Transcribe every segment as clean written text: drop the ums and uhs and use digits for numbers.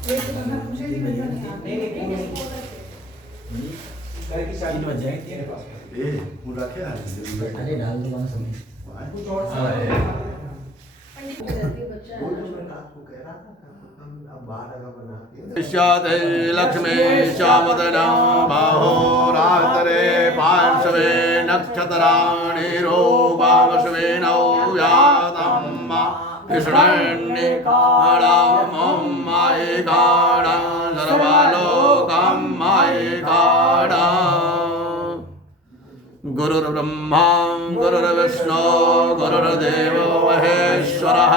तीन बज जाएंगे तेरे पास अरे डाल दो समय लक्ष्मी श्यामदना बाहोरातरे पार्श्वे नक्षत्राणि रूपावश्वे नव्यातम्मा कृष्णन्निकाणं मायिकाणं सर्वलोकं मायिकाणं गुरुर्ब्रह्मा गुरुर्विष्णु गुरुर्देवो महेश्वरः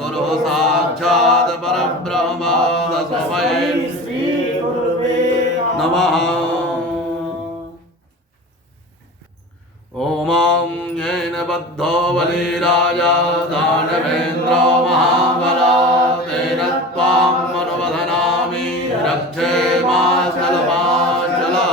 गुरुः साक्षात् परब्रह्म तस्मै श्री गुरुवे नमः। ओम येन बद्धो बलिराजा दानवेन्द्रो महाबला तेन त्वां मनुवदनामि रक्षेमाचलमाचलः।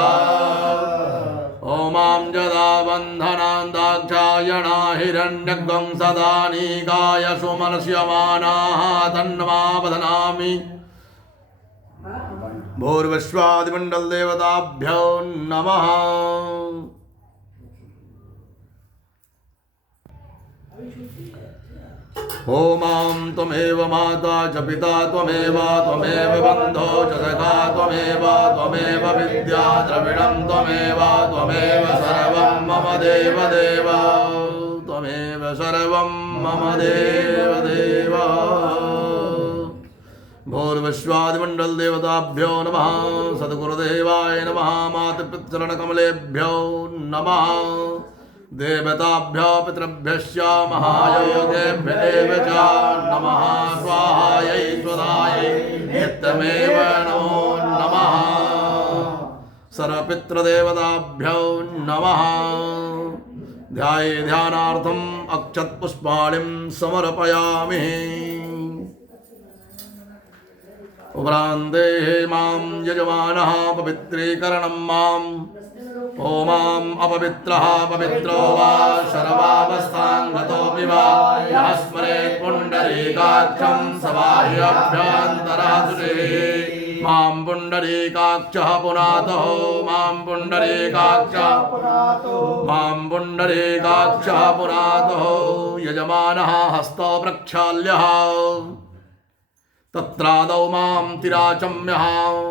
ओमां जदा बन्धनान् दाक्षायणा हिरण्यग्ं सदा नीकाय सुमनस्यमानाः तन्मा वदनामि। भूर्विश्वादिमण्डलदेवताभ्यो नमः। ओमां त्वमेव माता च पिता त्वमेव त्वमेव बन्धो च सखा त्वमेव त्वमेव विद्या द्रविणं त्वमेव त्वमेव सर्वं मम देव देव त्वमेव सर्वं मम देव देव। भूर्विश्वादिमण्डलदेवताभ्यो नमः। सद्गुरुदेवाय नमः। मातृपितृचरणकमलेभ्यो नमः। देवताभ्यो पितृभ्यश्च महायोगेभ्येव च नमः। स्वाहायै स्वधायै नित्यमेव नमो नमः। सर्वपितृदेवताभ्यो नमः। ध्याये ध्यानार्थम् अक्षतपुष्पाणिं समर्पयामि। उपरान्ते मां यजमानः पवित्रीकरणं माम् ओमां अपवित्रः पवित्रो वा शर्वावस्थां गतोऽपि वा यः स्मरेत् पुण्डरीकाक्षं स बाह्याभ्यन्तरः शुचिः। मां पुण्डरीकाक्षः पुनातो मां पुण्डरीकाक्षः पुनातो यजमानः हस्तो प्रक्षाल्यः तत्रादौ मां तिराचम्यः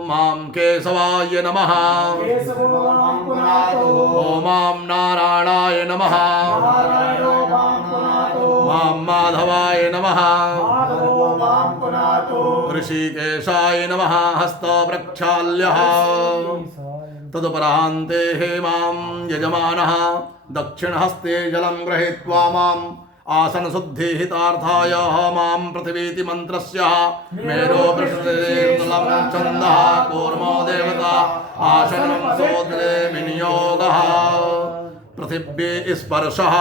मां केशवाय नमः। ओमां नारायणाय नमः। मां माधवाय नमः। ऋषिकेशाय नमः हस्तो प्रक्षाल्यः। तदुपरान्ते मां यजमानः दक्षिणहस्ते जलं गृहीत्वा माम् आसनशुद्धिहितार्थाय मां पृथिवीति मन्त्रस्य मेरो पृष्ठेन्दुलं छन्दः कूर्मो देवता आसनं सोदरे विनियोगः पृथिव्ये स्पर्शः।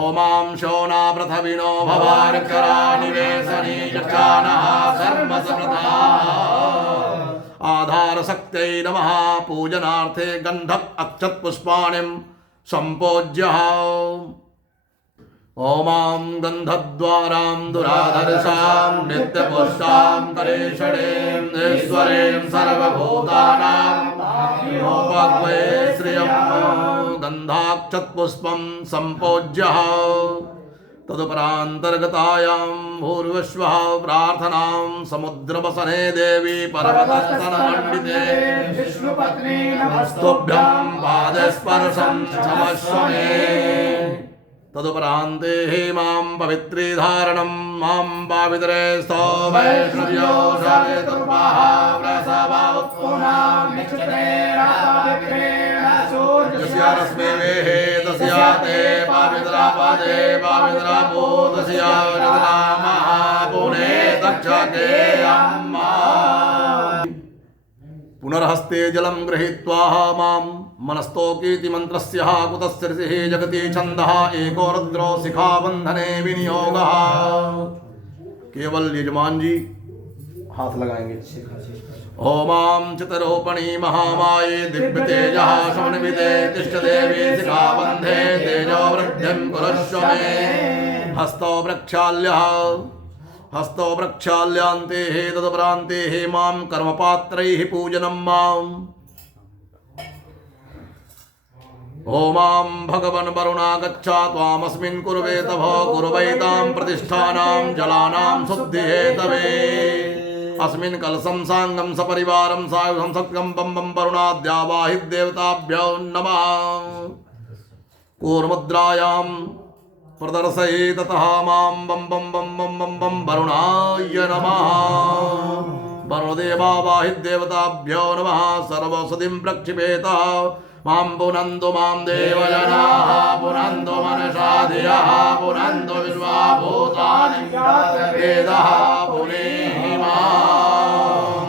ओमां शोना पृथविनो भवार्करा निवेशनी यक्षानः सर्वसमृताः आधारशक्त्यै नमः। पूजनार्थे गन्धक अक्षतपुष्पाणिं सम्पूज्यः। ओमां गन्धद्वारां दुराधर्षां नित्यपुष्टां करेषणीं ईश्वरीं सर्वभूतानां योपक्वे श्रियं गन्धाक्षतपुष्पं सम्पूज्यः। तदुपरान्तर्गतायां भूर्विश्वः प्रार्थनां समुद्रवसने देवी पर्वतस्तनमण्डिते विष्णुपत्नी नमस्तुभ्यं पादस्पर्शं क्षमस्व मे। तदुपरान्ते मां पवित्रीधारणं मां पावित्रे स्तो वैष्णव्यो सवितुर्वाः प्रसवा उत्पुनां निक्षतेन पवित्रेण सूर्यस्य रश्मि वेहे तस्य ते पवित्रा पदे पवित्रा भूतस्य जगन्नामः पुने दक्षके अम्मा। पुनर्हस्ते जलं गृहीत्वा मां मनस्तोकीति मन्त्रस्य कुतस्य ऋषिः जगति छन्दः एको रुद्रो शिखाबन्धने विनियोगः। केवल यजमान जी हाथ लगाएंगे। ओमां चितरूपणी महामाये दिव्य तेजः शमनविदे तिष्ठ देवी शिखाबन्धे तेजो वृद्धिं कुरुष्व मे। हस्तो प्रक्षाल्यः हस्तो प्रक्षाल्यांते तदपरान्ते मां कर्मपात्रैः पूजनं माम् ओमां भगवन् वरुणा गच्छा त्वामस्मिन् कुर्वे तव कुर्वैतां प्रतिष्ठानां जलानां शुद्धिहेतवे अस्मिन् कलशं साङ्गं सपरिवारं सायुधं सत्कं बं बं वरुणाद्यावाहि देवताभ्यो नमः कूर्मुद्रायां प्रदर्शये ततः मां बं बं बं बं बं बं वरुणाय नमः वरुणदेवावाहि देवताभ्यो नमः सर्वौषधिं प्रक्षिपेत मां पुनन्तु मां देवजनाः पुनन्तु मनसा धियः पुनन्तु विश्वाभूतानि वेदः पुनेहि मां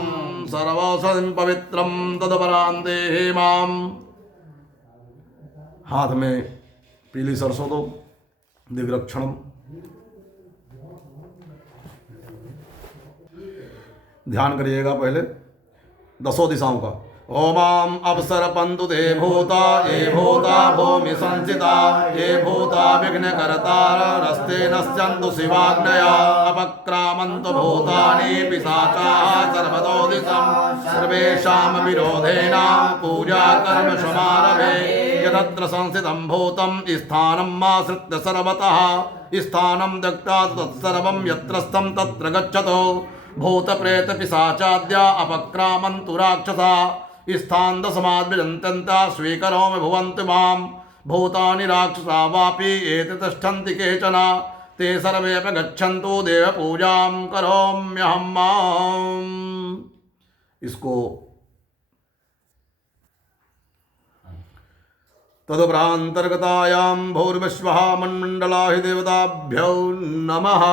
सर्वौषधिं पवित्रं तदपरान्ते मां हाथ में पीली सरसों दो दिग्रक्षणम ध्यान करिएगा पहले 10 दिशाओं का ओमाम अवसरपन्तु ते भूता ये भूता भूमि संस्थिता ये भूता विघ्नकर्तारस्ते नश्यन्तु शिवाग्नया अपक्रामन्तु भूतानि पिशाचाः सर्वतो दिशं सर्वेषां विरोधेन पूजा कर्म समारभे यदत्र संस्थितं भूतं स्थानं माश्रित्य सर्वतः स्थानं त्यक्त्वा तत्सर्वं यत्र स्तं तत्र गच्छतो भूतप्रेतपिशाचाद्या अपक्रामन्तु राक्षसा स्थानदशमाद्यजन्त्यन्ता स्वीकरोमि भुवन्तु मां भूतानि राक्षसा वापि एते तिष्ठन्ति केचन ते सर्वेऽपि गच्छन्तु देवपूजां करोम्यहं माम् इसको तदुपरान्तर्गतायां भूर्विश्वः मन्मण्डलाहि देवताभ्यो नमः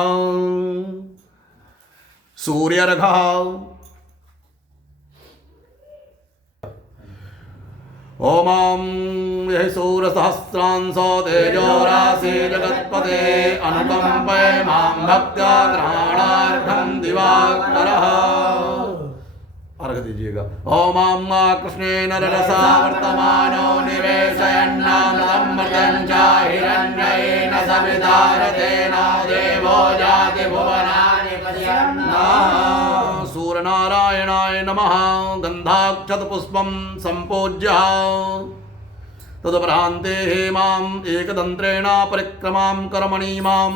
सूर्यर्घः ओमां यः सूर्यसहस्रांशो तेजो राशि जगत्पते अनुकम्पय मां भक्त्या ग्रहणार्थं दिवाकरः अर्घ दीजिएगा ओमां कृष्णेन रजसा वर्तमानो निवेशयन्नामृतं च हिरण्येन सवितारतेन देवो जाति भुवनानि पश्यन्ना सूर्यनारायणाय नमः गन्धाक्षतपुष्पं सम्पूज्य तदुपरान्ते माम् एकदन्त्रेण परिक्रमां कर्मणीमां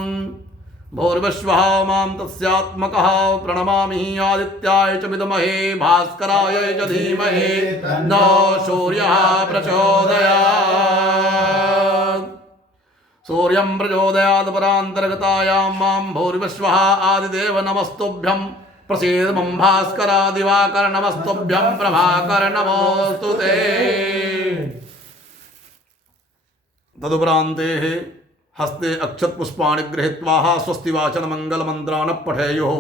भूर्विश्वः मां तस्यात्मकः प्रणमामि आदित्याय च विद्महे भास्कराय च धीमहि तन्नो सूर्यः प्रचोदयात् सूर्यं प्रचोदयात् परान्तर्गतायां मां भूर्विश्वः आदिदेव नमस्तुभ्यं प्रसीद मम भास्कर दिवाकर नमस्तुभ्यं प्रभाकर नमोस्तु ते तदुपरान्ते हस्ते अक्षत पुष्पाणि गृहीत्वा स्वस्ति वाचन मंगल मंत्रान् पठेयुः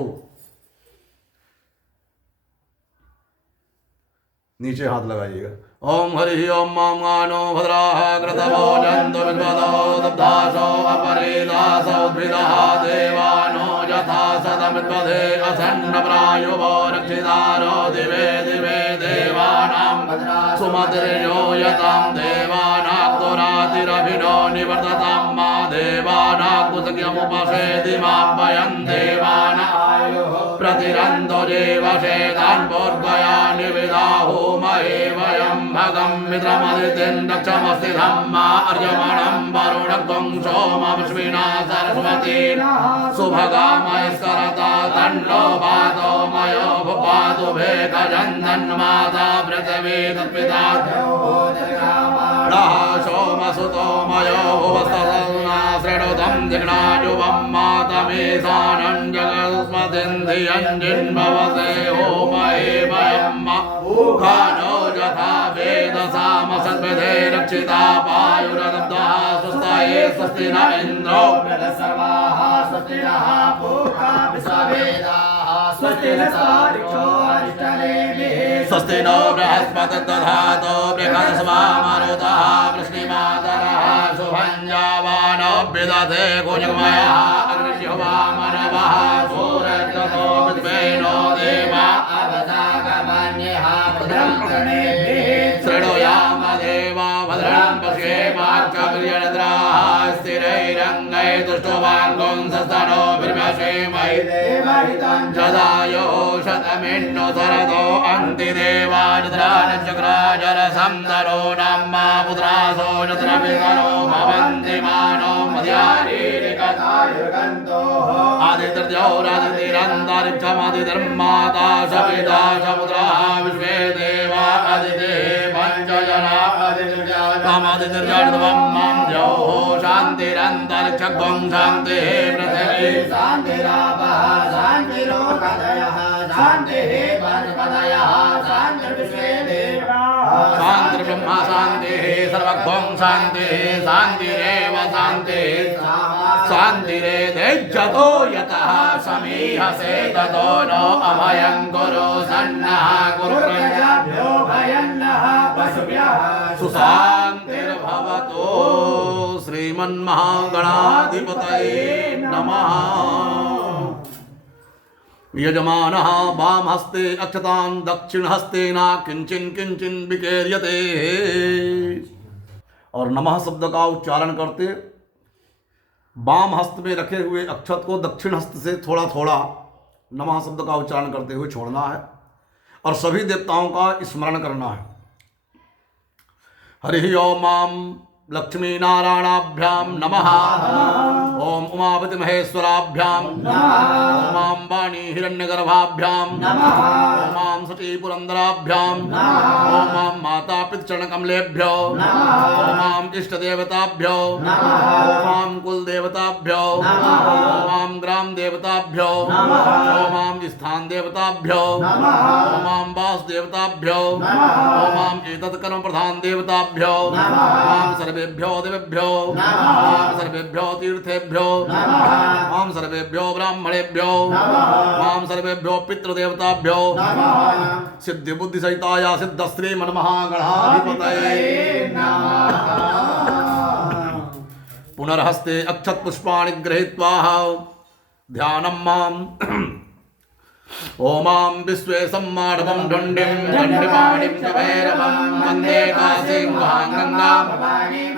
नीचे हाथ लगाइएगा ओम हरि ओम मां गानो भद्राः कृतवो जन्तु विद्वदो दब्धासो अपरेदासो उद्भिदः देवानो यथा सदमिद्वदे असन्न प्रायुवो रक्षितारो दिवे दिवे देवानां सुमतिर्यो यतां देवानाक्तुरातिरभिनो निवर्ततां मा देवानाकुसख्यमुपसेति मापयन् देवाना प्रतिरन्तो जीवशेतान् पूर्वया निविदाहो महे वयं भगं मित्रमदितिं दक्षमस्ति धम्मा अर्यमणं वरुणत्वं सोममश्विना सरस्वती सुभगामयस्करता तन्नो पातो मयो पातु भेकजन्दन्माता पृथिवी तत्पिता सोमसुतो मयो भुवस्तसन्ना श्रेणुतं जिघ्नायुवं मातमीशानं जगस्मतिन्धियं जिन्भवसे ओमहे वयं खानो यथा वेदसामसद्विधे रक्षिता पायुरदब्धः स्वस्ताये स्वस्ति न इन्द्रो सर्वाः स्वस्ति नः पूर्वा विश्ववेदाः स्वस्ति नस्तारिक्षो अरिष्टनेमिः स्वस्ति नो बृहस्पति दधातो बृहस्पतिर्मा मरुतः वृष्णिमातरः शुभं जावानो विदधे कुजगमयः अग्निशिवा मनवः सूरजतो विद्वेनो देवा अवसागमन्यः भद्रं कर्णेभिः शृणुयाम देवा भद्रं पश्येमाक्षभिर्यजत्राः स्थिरैरङ्गैः तुष्टुवाङ्गुं सस्तनो विर्वशेमहि जदायो शतमिन्नो सरदो अन्ति देवाजद्राजचक्राजरसंदरो नाम्मा पुत्रासो जत्रविकरो भवन्ति मानो मध्यारीरिकतायुर्गन्तो आदित्यौरादितिरन्तरिक्षमदिधर्माता सविता समुद्राः विश्वे देवा आदिते पञ्चजना आदितिर्जातवं मां द्यौः शान्तिरन्तरिक्षं शान्तिः पृथिवी शान्तिरापः शान्तिरोगदयः शान्तिः वनस्पतयः शान्तिर्विश्वे देवाः शान्तिर्ब्रह्म शान्तिः सर्वभौम शान्तिः शान्तिरेव शान्तिः शान्तिरेधेज्जतो यतः समीहसे ततो नो अभयं कुरु सन्नः कुरु प्रजाभ्यो भयन्नः पशुभ्यः सुशान्तिर्भवतु श्रीमन्महागणाधिपतये नमः। यजमानः वामहस्ते अक्षतां दक्षिणहस्तेन किंचिन किंचिन विकेर्यते। और नमः शब्द का उच्चारण करते वाम हस्त में रखे हुए अक्षत को दक्षिण हस्त से थोड़ा थोड़ा नमः शब्द का उच्चारण करते हुए छोड़ना है और सभी देवताओं का स्मरण करना है। हरि ओम लक्ष्मी नारायणाभ्याम नमः। ओम उमापति महेश्वराभ्याम नमः। ओम वाणी हिरण्यगर्भाभ्याम नमः। ओम सती पुरंदराभ्याम नमः। ओम माता पितृचरण कमलेभ्यो नमः। ओम इष्ट देवताभ्यो नमः। ओम कुल देवताभ्यो नमः। ओम ग्राम देवताभ्यो नमः। ओम स्थान देवताभ्यो नमः। ओम वास देवताभ्यो नमः। ओम एतत् कर्म प्रधान देवताभ्यो नमः। ओम सर्वेभ्यो देवेभ्यो नमः। ओम सर्वेभ्यो तीर्थेभ्यो नमः। ओम सर्वेभ्यो ब्राह्मणेभ्यो नमः। ओम सर्वेभ्यो पितृदेवताभ्यो नमः। सिद्धि बुद्धि सहिताया सिद्ध श्री मनमहागणाधिपतये नमः। पुनर्हस्ते अक्षत पुष्पाणि गृहीत्वा ध्यानं मां ओमां विश्वे सम्माडवं दण्डिं दण्डिपाणिं च भैरवं वन्दे काशीं महागङ्गां भवानीं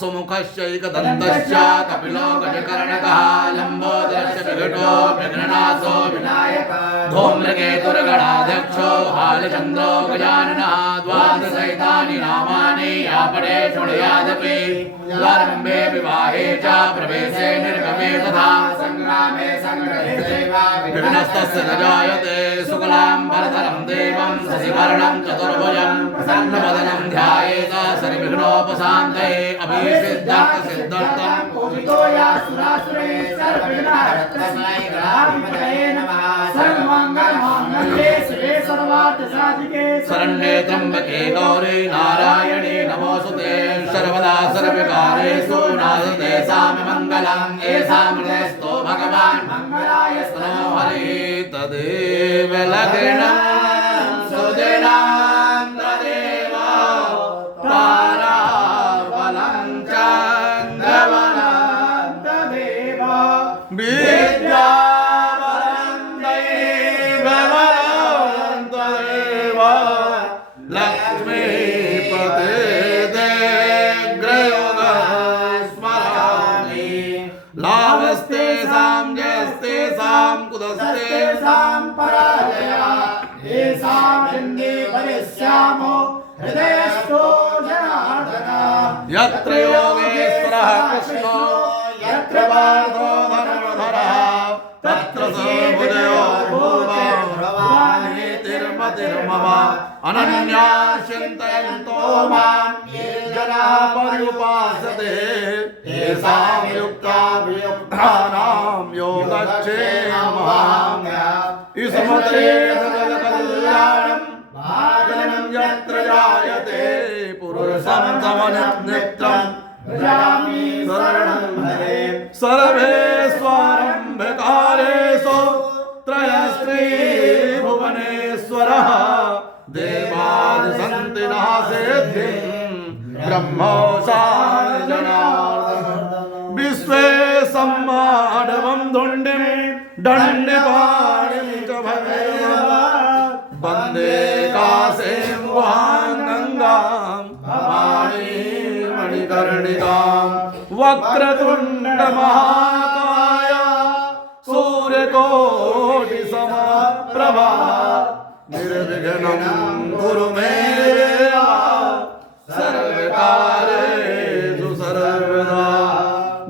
सुमुखश्चैकदन्तश्च कपिलो गजकर्णकः लम्बोदरश्च विघटो विघ्ननाशो विनायकः धूम्रकेतुर्गणाध्यक्षो हालचन्द्रो गजाननः द्वादशैतानि नामानि यापडे शृणुयादपि द्वारम्भे विवाहे च प्रवेशे निर्गमे तथा सङ्ग्रामे सङ्ग्रहे सेवा विघ्नस्तस्य न जायते शुक्लाम्बरधरं देवं शशिवर्णं चतुर्भुजं प्रसन्नवदनं ध्यायेत सर्वविघ्नोपशान्तये अभिसिद्धार्थसिद्धार्थं पूजितो यासुरासुरे सर्वविघ्नहरत्रस्मै गणाधिपतये नमः। सर्वमङ्गलमाङ्गल्ये शिवे सर्वार्थसाधिके शरण्ये त्र्यम्बके गौरी नारायणे नमोऽस्तुते सर्वदा सर्वकार्येषु नास्ते साम्य मङ्गलं येषां हृदयस्थो भगवान् मङ्गलाय स्तनो हरिः तदेव लग्नं सुदिनं तदेव ताराबलं चन्द्रबलं तदेव विद्याबलं दैवबलं तदेव लक्ष्मीपते देग्रयोगस्मरामि लाभस्तेषां जयस्तेषां कुतस्ते तेषां पराजया येषां निन्दे भविष्यामो हृदयस्थो जनार्दन यत्र योगेश्वरः कृष्णो यत्र पार्थो धनुर्धरः तत्र सर्वजयो भवानीतिर्मतिर्मम अनन्या चिन्तयन्तो मां ये जनाः पर्युपासते तेषां युक्ताभियुक्तानां योगक्षेमम् स्मृते सकलकल्याणं भाजनं यत्र जायते पुरुषं तमनित्यं भजामि शरणं हरे सर्वेष्वरम्भकारेषु त्रयस्त्रीभुवनेश्वरः देवादिसन्ति नः सिद्धिं ब्रह्मोशार्जनार्दन विश्वे सम्माडवं धुण्डिं दण्डिपाणिं च भैरवं वन्दे काशीं गङ्गां मणिकर्णिकां वक्रतुण्डमहाकाय कोटि समप्रभा निर्विघ्नं कुरु मे देवा सर्वकार्येषु सर्वदा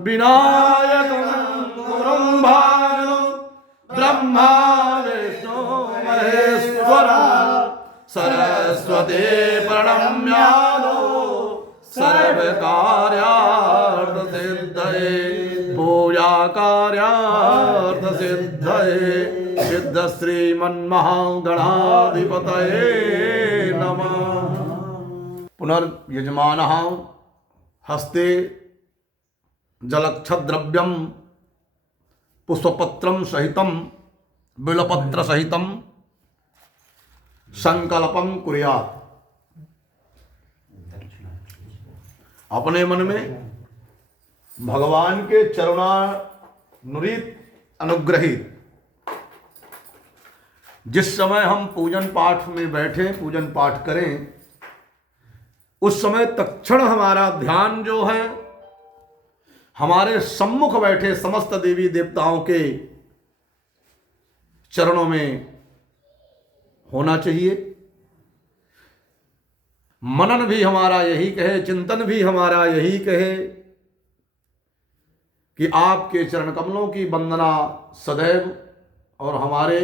विनायकं गुरुं भानु ब्रह्मा विष्णु महेश्वर सरस्वती प्रणम्यानो सर्वकार्यार्थ सिद्धये पूजा कार्यार्थ सिद्धये सिद्ध श्रीमन्महागणाधिपतये नमः। पुनर्यजमानः हस्ते जलक्षद्रव्यं पुष्पपत्रं सहितं बिल्वपत्र सहितं संकल्पं कुर्यात्। अपने मन में भगवान के चरणानुरीत अनुग्रहित जिस समय हम पूजन पाठ में बैठे पूजन पाठ करें उस समय तत्क्षण हमारा ध्यान जो है हमारे सम्मुख बैठे समस्त देवी देवताओं के चरणों में होना चाहिए। मनन भी हमारा यही कहे, चिंतन भी हमारा यही कहे कि आपके चरण कमलों की वंदना सदैव और हमारे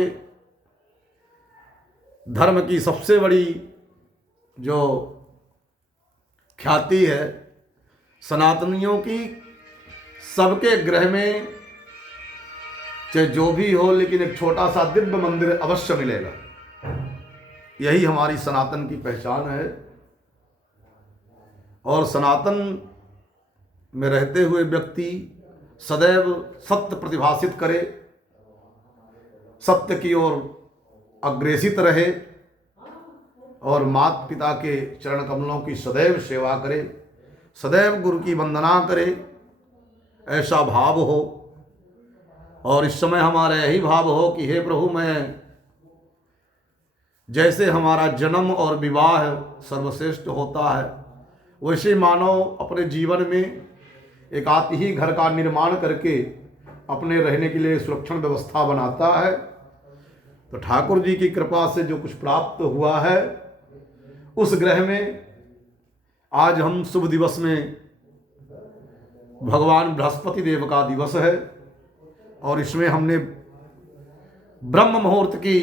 धर्म की सबसे बड़ी जो ख्याति है सनातनियों की, सबके गृह में चाहे जो भी हो लेकिन एक छोटा सा दिव्य मंदिर अवश्य मिलेगा। यही हमारी सनातन की पहचान है। और सनातन में रहते हुए व्यक्ति सदैव सत्य प्रतिभासित करे, सत्य की ओर अग्रेसित रहे और माता पिता के चरण कमलों की सदैव सेवा करे, सदैव गुरु की वंदना करे, ऐसा भाव हो। और इस समय हमारा यही भाव हो कि हे प्रभु, मैं जैसे हमारा जन्म और विवाह सर्वश्रेष्ठ होता है वैसे मानव अपने जीवन में एक आति ही घर का निर्माण करके अपने रहने के लिए सुरक्षण व्यवस्था बनाता है। तो ठाकुर जी की कृपा से जो कुछ प्राप्त हुआ है उस ग्रह में आज हम शुभ दिवस में भगवान बृहस्पति देव का दिवस है और इसमें हमने ब्रह्म मुहूर्त की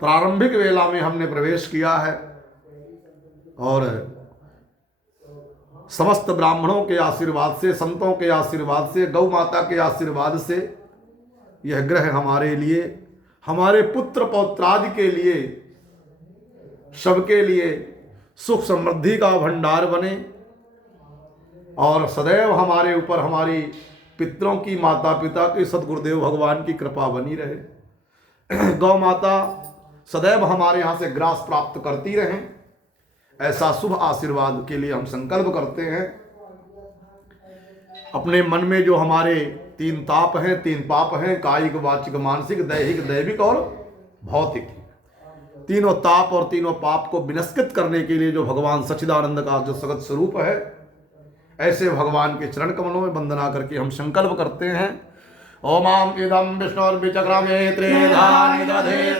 प्रारंभिक वेला में हमने प्रवेश किया है और समस्त ब्राह्मणों के आशीर्वाद से, संतों के आशीर्वाद से, गौ माता के आशीर्वाद से यह ग्रह हमारे लिए, हमारे पुत्र पौत्रादि के लिए, सबके लिए सुख समृद्धि का भंडार बने और सदैव हमारे ऊपर हमारी पितरों की, माता पिता की, सदगुरुदेव भगवान की कृपा बनी रहे। गौ माता सदैव हमारे यहाँ से ग्रास प्राप्त करती रहें, ऐसा शुभ आशीर्वाद के लिए हम संकल्प करते हैं। अपने मन में जो हमारे तीन ताप हैं, तीन पाप हैं, कायिक, वाचिक, मानसिक, दैहिक, दैविक और भौतिक, तीनों ताप और तीनों पाप को विनष्कृत करने के लिए जो भगवान सच्चिदानंद का जो सगत स्वरूप है, ऐसे भगवान के चरण कमलों में वंदना करके हम संकल्प करते हैं। ओमाम इदं विष्णुर्विचक्रमे त्रिधानि दधे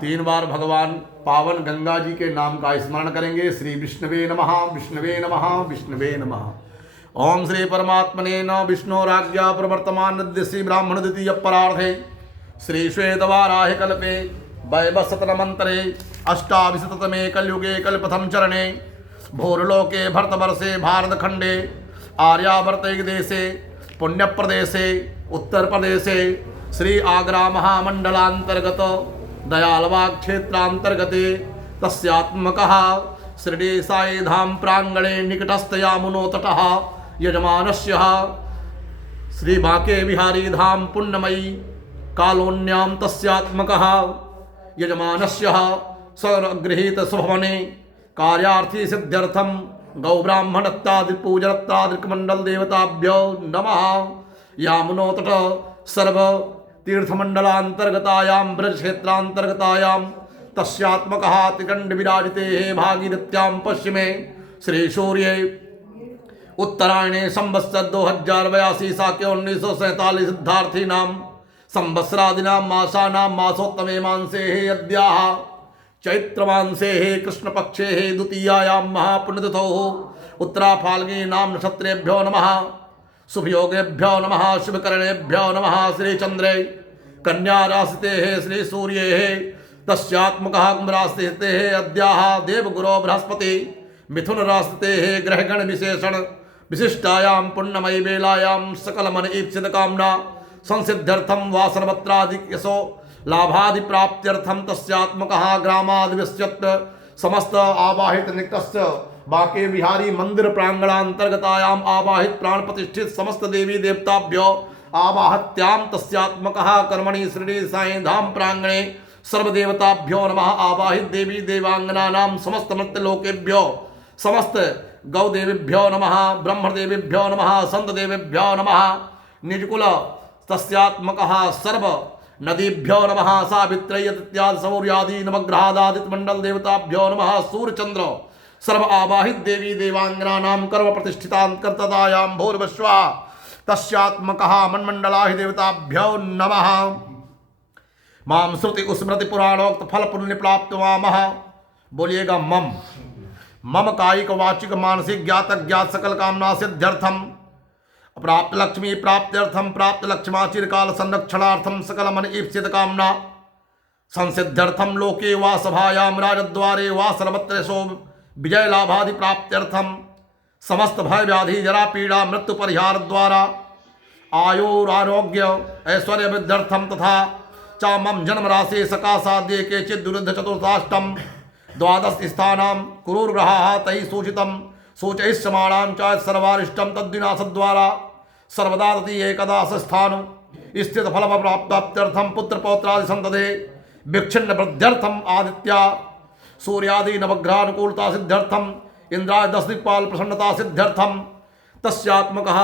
तीन बार भगवान पावन गंगा जी के नाम का स्मरण करेंगे। श्री विष्णवे नमः, विष्णवे नमः, विष्णवे नमः। ओम श्री परमात्मने न विष्णुराज्ञा प्रवर्तमान श्री ब्राह्मण द्वितीय परार्धे श्री श्वेतवाराह कल्पे वैवस्वतमंतरे अष्टाविशततमे कलयुगे कल्पथम चरणे भूर्लोके भरतवर्षे भारतखंडे आर्यावर्त देशे पुण्यप्रदेशे उत्तर प्रदेशे श्री आगरा महामंडलांतर्गत दयालबाग क्षेत्रांतर्गते तस्यात्मकः शिरडी साई धाम प्रांगणे निकटस्थ यामुनो तटः यजमानस्य श्री बांके बिहारी धाम पुण्यमयी कालोन्यां तस्यात्मकः यजमानस्य सर्वगृहीत शुभवने कार्यार्थी सिद्ध्यर्थम गौ ब्राह्मणत्तादि पूजनत्तादृक मंडल देवताभ्यो नमः। यामुनो तट सर्व तीर्थमंडलांतर्गतायां ब्रज क्षेत्रांतर्गतायां तस्यात्मकः त्रिकंड विराजिते भागीरथ्यां पश्चिमे श्री सूर्ये उत्तरायणे संवत्सर 2082 साके 1947 सिद्धार्थी नाम संवत्सरादिनाम मासानाम मासोत्तमे मांसे अद्याः चैत्रमांसे कृष्णपक्षे द्वितीयायां महापुण्यतिथौ उत्तरा फाल्गुनी नाम नक्षत्रेभ्यो नमः शुभयोगेभ्यो नमः शुभकरणेभ्यो नमः श्री चंद्रे कन्या राशिते श्री सूर्ये तस्यात्मकः कुंभ राशिते अद्याः देवगुरो बृहस्पति मिथुन राशिते ग्रहगण विशेषण विशिष्टायां पुण्यमयी वेलायां सकलमन ईप्सित कामना संसिद्ध्यर्थम वासनपत्रादि यशो लाभादि प्राप्त्यर्थम तस्यात्मकः ग्रामादिवस्यत् समस्त आवाहित निकटस्य बाके विहारी मंदिर प्रांगणांतर्गतायाम आवाहित प्राण प्रतिष्ठित समस्त देवी देवताभ्यो आवाहत्यां तस्यात्मकः कर्मणि श्री साई धाम प्रांगणे सर्वदेवताभ्यो नमः आवाहित देवी देवांगनानां समस्त मृत्यलोकेभ्यो समस्त गौदेवीभ्यो नमः ब्रह्मदेवीभ्यो नमः संतदेवीभ्यो नमः निजकुल तस्यात्मकः सर्व नदीभ्यो नमः सावित्री इत्यादि सौर्यादि नवग्रहादित्य मंडल देवताभ्यो नमः सूर्यचंद्र सर्व आवाहित देवी देवांगनानां कर्म प्रतिष्ठितांतर्गतायां भूर्भुवः तस्यात्मकः मन्मंडलाहि देवताभ्यो नमः माम श्रुति स्मृति पुराणोक्त फल पुण्य प्राप्त वामः बोलिएगा मम कायिक वाचिक मानसिक ज्ञात अज्ञात सकल कामना सिद्ध्यर्थम प्राप्त लक्ष्मी प्राप्त्यर्थम प्राप्त लक्ष्माचिर काल संरक्षणार्थम सकल मन ईप्सित कामना संसिद्ध्यर्थम लोके वा सभायां राजद्वारे वा सर्वत्र सो विजय लाभादि प्राप्त्यर्थम समस्त भय व्याधि जरा पीड़ा मृत्यु परिहार द्वारा आयुरारोग्य ऐश्वर्य विद्यर्थम तथा च मम जन्म राशि सकाशाद्य केचित् दुरुद्ध चतुर्थाष्टम द्वादश स्थानां कुरुर्ग्रहाः तैः सूचितं सूचयिष्यमाणां च सर्वारिष्टं तद्विनाशद्वारा सर्वदा तति एकदाश स्थान स्थित फल प्राप्त्यर्थम पुत्र पौत्रादि संतते विच्छिन्न वृद्ध्यर्थम आदित्या सूर्यादि नवग्रहानुकूलता सिद्ध्यर्थम इंद्रादि 10 दिक्पाल प्रसन्नता सिद्ध्यर्थम तस्यात्मकः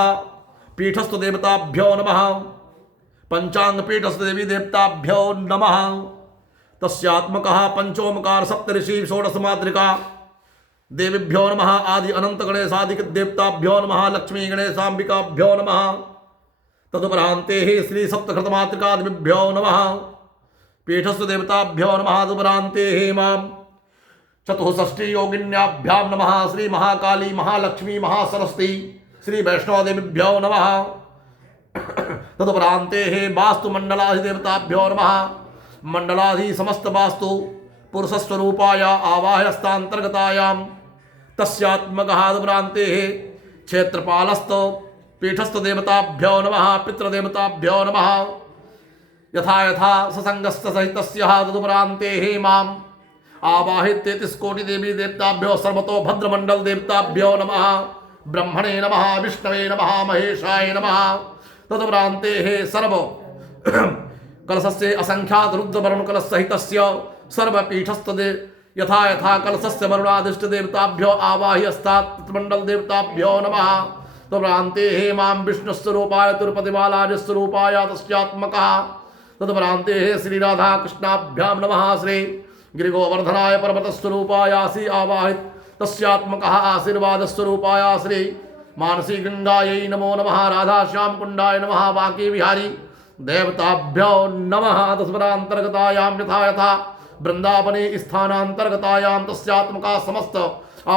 पीठस्थ देवताभ्यो नमः पंचांग पीठस्थ देवी देवताभ्यो नमः तस्यात्मकः पंचोमकार सप्तऋषि षोडश मातृका देवीभ्यो नमः आदि अनंत गणेशादिक देवताभ्यो नमः लक्ष्मी गणेशांबिकाभ्यो नमः तदुपरान्ते श्री सप्तकृतमातृकादिभ्यो नमः पीठस्थ देवताभ्यो नमः तदुपरान्ते मां चतुष्षष्टि योगिन्याभ्यां नमः श्री महाकाली महालक्ष्मी महासरस्वती श्री वैष्णवदेवीभ्यो नमः तदुपरान्ते वास्तु मंडलाधि देवताभ्यो नमः मंडलाधि समस्त वास्तु पुरुषस्वरूपाय आवाह्यस्तांतर्गतायां तस्यात्मकः तदुपरान्ते क्षेत्रपालस्थ पीठस्थ देवताभ्यो नमः पितृदेवताभ्यो नमः यथा यथा ससंगस्य सहितस्य तदुपरान्ते माम् आवाहित 33 कोटि देवी देवताभ्यो सर्वतो भद्रमंडल देवताभ्यो नमः ब्रह्मणे नमः विष्णवे नमः महेशाय नमः तदुपरान्ते सर्व कलशस्य असंख्यात रुद्रवरुण कलश सहितस्य सर्वपीठस्थ यथा यथा कलशस्य वरुणादिष्ट देवताभ्यो आवाह्यस्तात् मंडल देवताभ्यो नमः तदुपरान्ते मां विष्णुस्वरूपाय तिरुपतिबालाजिस्वरूपाय तस्यात्मकः तदुपरान्ते श्री राधा कृष्णाभ्यां नमः श्री गिरिगोवर्धनाय पर्वतस्वरूपाय श्री आवाहित तस्यात्मकः आशीर्वादस्वरूपाय श्री मानसी गंगायै नमो नमः राधा श्याम कुंडाय नमः बांके बिहारी देवताभ्यो नमः तस्परांतर्गतायां यथा यथा वृंदावने स्थानांतर्गतायां तस्यात्मका समस्त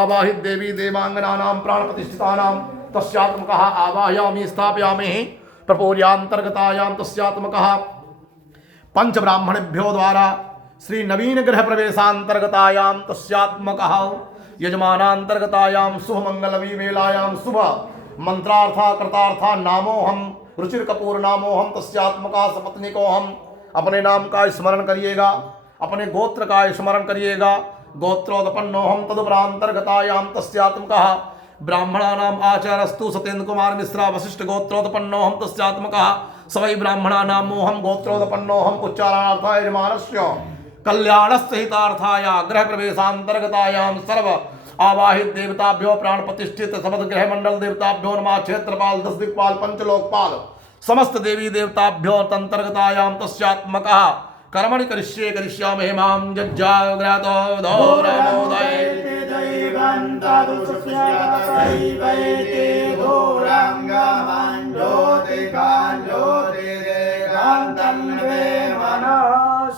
आवाहित देवी देवांगनानां प्राण प्रतिष्ठितानां तस्यात्मकः आवाहयामि स्थापयामि प्रपूर्यांतर्गतायां तस्यात्मकः पंच ब्राह्मणेभ्यो द्वारा श्री नवीन गृह प्रवेशांतर्गतायां तस्यात्मकः यजमानांतर्गतायां शुभ मंगल वेलायां शुभ मंत्रार्था कृतार्था नामोहम रुचिर कपूर नामोहम तस्यात्मका सपत्निकोहम अपने नाम का स्मरण करिएगा अपने गोत्र का स्मरण करिएगा गोत्रोत्पन्नोहम तदुपरांतर्गतायां तस्यात्मकः ब्राह्मणानाम आचार्यस्तु सत्येंद्र कुमार मिश्रा वशिष्ठ गोत्रोत्पन्नोहम तस्यात्मकः सवै ब्राह्मणानाम मोहम गोत्रोत्पन्नोहम उच्चारणार्थाय यजमानस्य कल्याणस्य हितार्थाय गृह प्रवेशांतर्गतायां सर्व आवाहित देवताभ्यो प्राण प्रतिष्ठित समस्त ग्रह मंडल देवताभ्यो नमः क्षेत्रपाल 10 दिक्पाल पंचलोकपाल समस्त देवी देवताभ्यो तंतर्गतायां तस्यात्मकः कर्मणि करिष्ये करिष्यामि मां जज्जाग्रतो धौरमोदये एवं तदुष्यतैवैते घोरङ्गमञ्ज्योतिकाञ्ज्योतिरेकान्तं मे मनः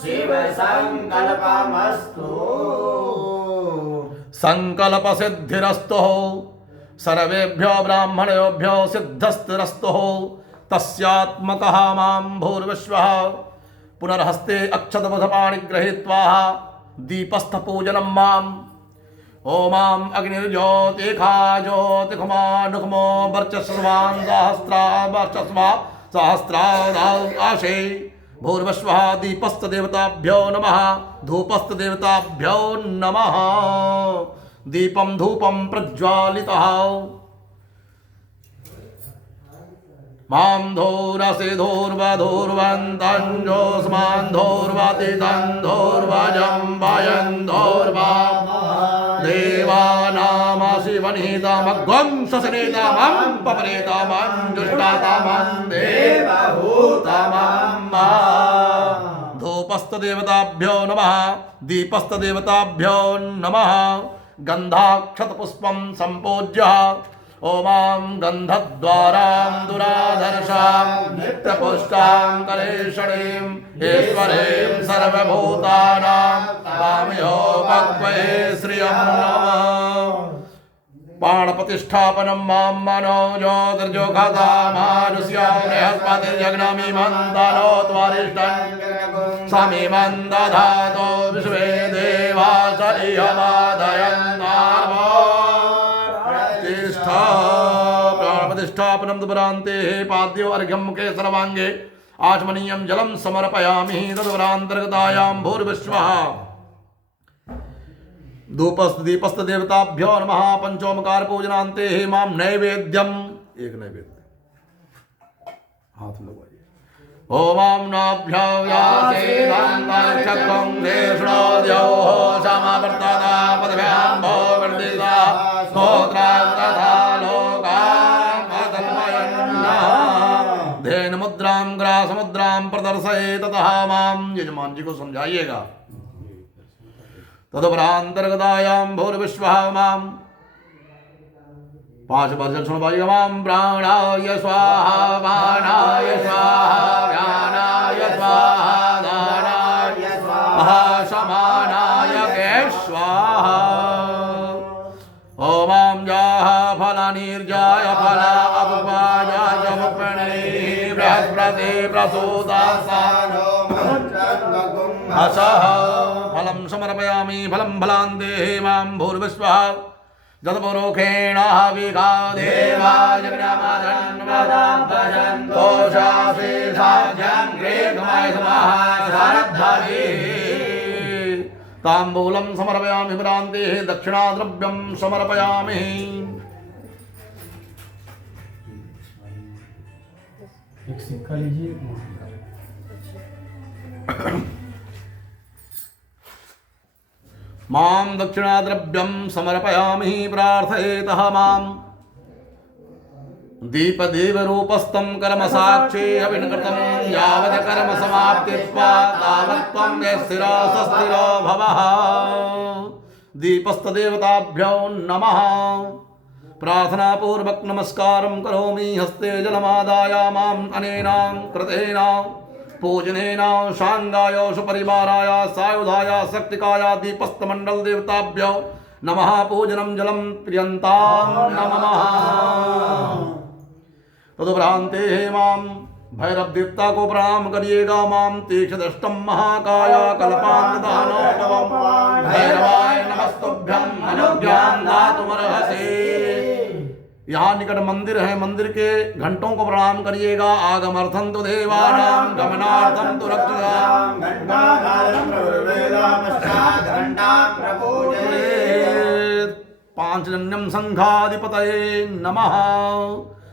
शिवसङ्कल्पमस्तु। संकल्प सिद्धिरस्तु सर्वेभ्यो ब्राह्मणेभ्यो सिद्धस्तिरस्तु तस्यात्मकः मां भूर्विश्वः पुनर्हस्ते अक्षतबुधपाणि गृहीत्वा दीपस्थपूजनं माम् ओमां अग्निर्ज्योतिखा ज्योतिखमानुखमो वर्चस्वान् सहस्रादाशे भूर्विश्वः दीपस्थदेवताभ्यो नमः धूपस्थदेवताभ्यो नमः। दीपं धूपं प्रज्वालितः मां धूरसि धूर्वधूर्वन्तं जोस्मान् धूर्वतितं धूर्वजं वयं धूर्वा देवानामशिवनीतमग्वं शशनीतमं पवनीतमं जुष्टातमं देवहूतमं धूपस्थदेवताभ्यो नमः दीपस्थदेवताभ्यो नमः। गन्धाक्षतपुष्पं सम्पूज्य ओमां गन्धद्वारां दुराधर्षां नित्यपुष्टां कलेशणीं ईश्वरीं सर्वभूतानां तामयो भक्वये श्रियं नमः। बाणप्रतिष्ठापनं मां मनो ज्योतिर्जोगधामानुष्या बृहस्पतिर्जग्नमिमं त्वरिष्ठं समिमं दधातो विश्वे देवा सरिहमादयन्तार्वो प्राणप्रतिष्ठापनं दुपरान्ते पाद्यो अर्घ्यं मुखे सर्वाङ्गे आचमनीयं जलं समर्पयामि तदुपरान्तर्गतायां भूर्विश्वः दीपस्थदेवताभ्यो नमः। पंचोमकार पूजनान्ते मां नैवेद्यम एक नैवेद्य हाथ लगाइए ओमां नाभ्यो यासेदान्तर्चक्रं देशणोद्योः समावर्तता पदभ्यां भोवर्तिता स्तोत्रां तथा लोकामतन्मयन्नः धेन मुद्रां ग्रासमुद्रां प्रदर्शये ततः मां यजमान जी को समझाइएगा। तदुपरान्तर्गतायां भूर्विश्वः मां पांच बार जल सुनवाइएगा मां प्राणाय स्वाहा बाणाय स्वाहा व्यानाय स्वाहा दानाय स्वाहा समानाय स्वाहा ओमां जाः फलनिर्जाय फला अपवाजाय मुपणे बृहस्पति प्रसूतासानो असः फलं समर्पयामि फलं फलान्ते मां भूर्विश्वः जतपुरोखेण हविका देवा जगन्माधन्वदां भजन्तो शासे साध्यं ग्रेगमाय समाः शारद्धाभिः ताम्बूलं समर्पयामि भ्रान्ते दक्षिणाद्रव्यं समर्पयामि। एक सिक्का लीजिए मां दक्षिणाद्रव्यं समर्पयामि प्रार्थयेतः मां दीपदेवरूपस्थं कर्मसाक्षी अभिनकृतं यावत् कर्म समाप्तित्वा तावत् त्वं स्थिरो सस्थिरो भवः। दीपस्थदेवताभ्यो नमः। प्रार्थनापूर्वक नमस्कारं करोमि हस्ते जलमादाय माम् अनेनां कृतेन पूजनेन शांगाय सुपरिवाराय सायुधाय शक्तिकाय दीपस्थमण्डल देवताभ्यो नमः। पूजनं जलं प्रियन्तां नमः। तदुपरान्ते मां भैरव देवता को प्रणाम करिएगा। मां तीक्ष्णदृष्टं महाकाय कल्पान्तदानोपवं भैरवाय नमस्तुभ्यं अनुज्ञां दातुमर्हसि। यहाँ निकट मंदिर है, मंदिर के घंटों को प्रणाम करिएगा। आगमर्थं तु देवानां गमनार्थं तु रक्षसां पांचजन्यं संघाधिपतये नमः।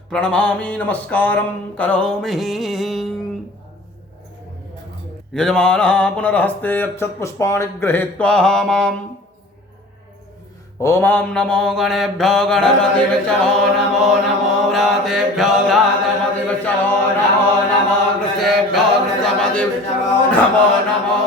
प्रणमामि नमस्कारं करोमि। यजमानः पुनर्हस्ते अक्षतपुष्पाणि गृहीत्वा माम् ओमां नमो गणेभ्यो गणपतिविषवो नमो नमो व्रातेभ्यो व्रातपतिविषवो नमो नमो कृष्णेभ्यो कृष्णपतिविषवो नमो नमो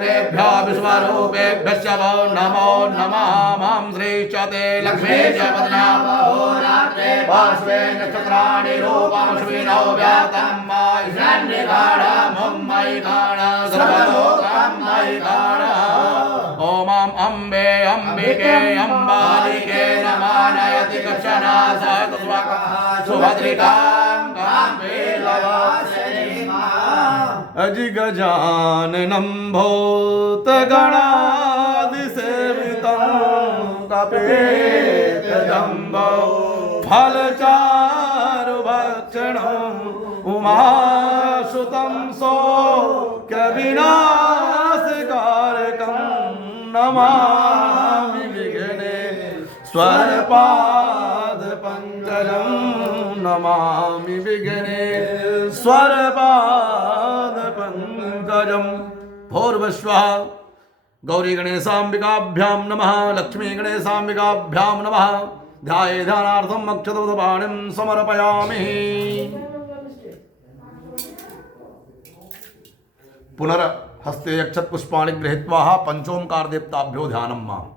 रूपेभ्यो विश्वरूपेभ्यश्च वो नमो नमः मां श्रीश्चते लक्ष्मी च पद्मावहोरात्रे पार्श्वे नक्षत्राणि रूपाश्विनौ व्यातं मायिषन्निगाढं मयिकाण सर्वलोकं मयिकाण ओमां अम्बे अम्बिके अम्बालिके नमानयति कक्षना सतस्वकः सुभद्रिकां अजिगजाननं भूतगणादिसेवितं कपेतजम्बो फलचारुभक्षणम् उमासुतं सौख्यविनाशकारकं नमामि विघ्नेश्वरपादपङ्कजं नमामि विघ्नेश्वरपादपङ्कजं भूर्भुवस्वः गौरी गणेशाम्बिकाभ्यां नमः लक्ष्मी गणेशाम्बिकाभ्यां नमः ध्याये ध्यानार्थं अक्षतपाणिं समर्पयामि पुनर्हस्ते अक्षतपुष्पाणि गृहीत्वा पंचोमकार देवताभ्यो ध्यानं माम्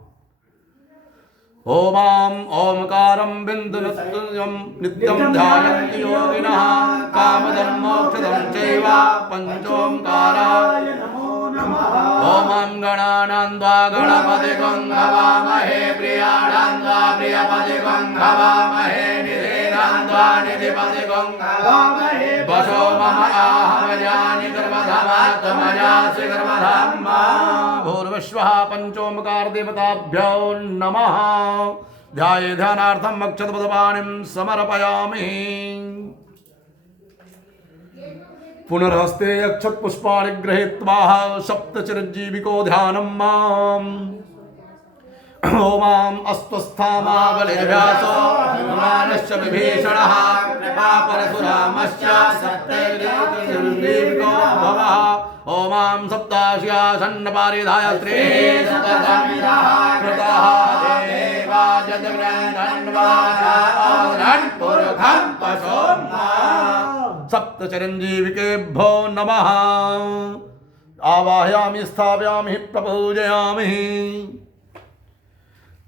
ओमां ओमकारं बिन्दुनित्यं नित्यं ध्यायन्ति योगिनः कामधर्मोक्षदं चैव पंचोमकाराय नमो नमः ओमं गणानां द्वा गणपतिं हवामहे प्रियाणां द्वा प्रियपतिं हवामहे निधीनां द्वा निधिपतिं हवामहे वशो मम आहमजानि गर्भधामात्मजासि गर्भधाम्मा भूर्भुवस्वः पंचोमकार देवताभ्यो नमः ध्याये ध्यानार्थं अक्षतपदपाणिं समर्पयामि पुनर्हस्ते अक्षतपुष्पाणि गृहीत्वा सप्तचिरञ्जीविको ध्यानं माम् ओमां अस्त्वस्थामावलिर्व्यासो हनुमानश्च विभीषणः कृपापरशुरामश्च सप्तैर्देवको भवः ओमां सप्तास्यासन्नपारिधाय स्त्रीः सततमिदः कृतः देवा जगन्धन्वान् पुरुखं पशोम्मा सप्तचिरञ्जीविकेभ्यो नमः आवाहयामि स्थापयामि प्रपूजयामि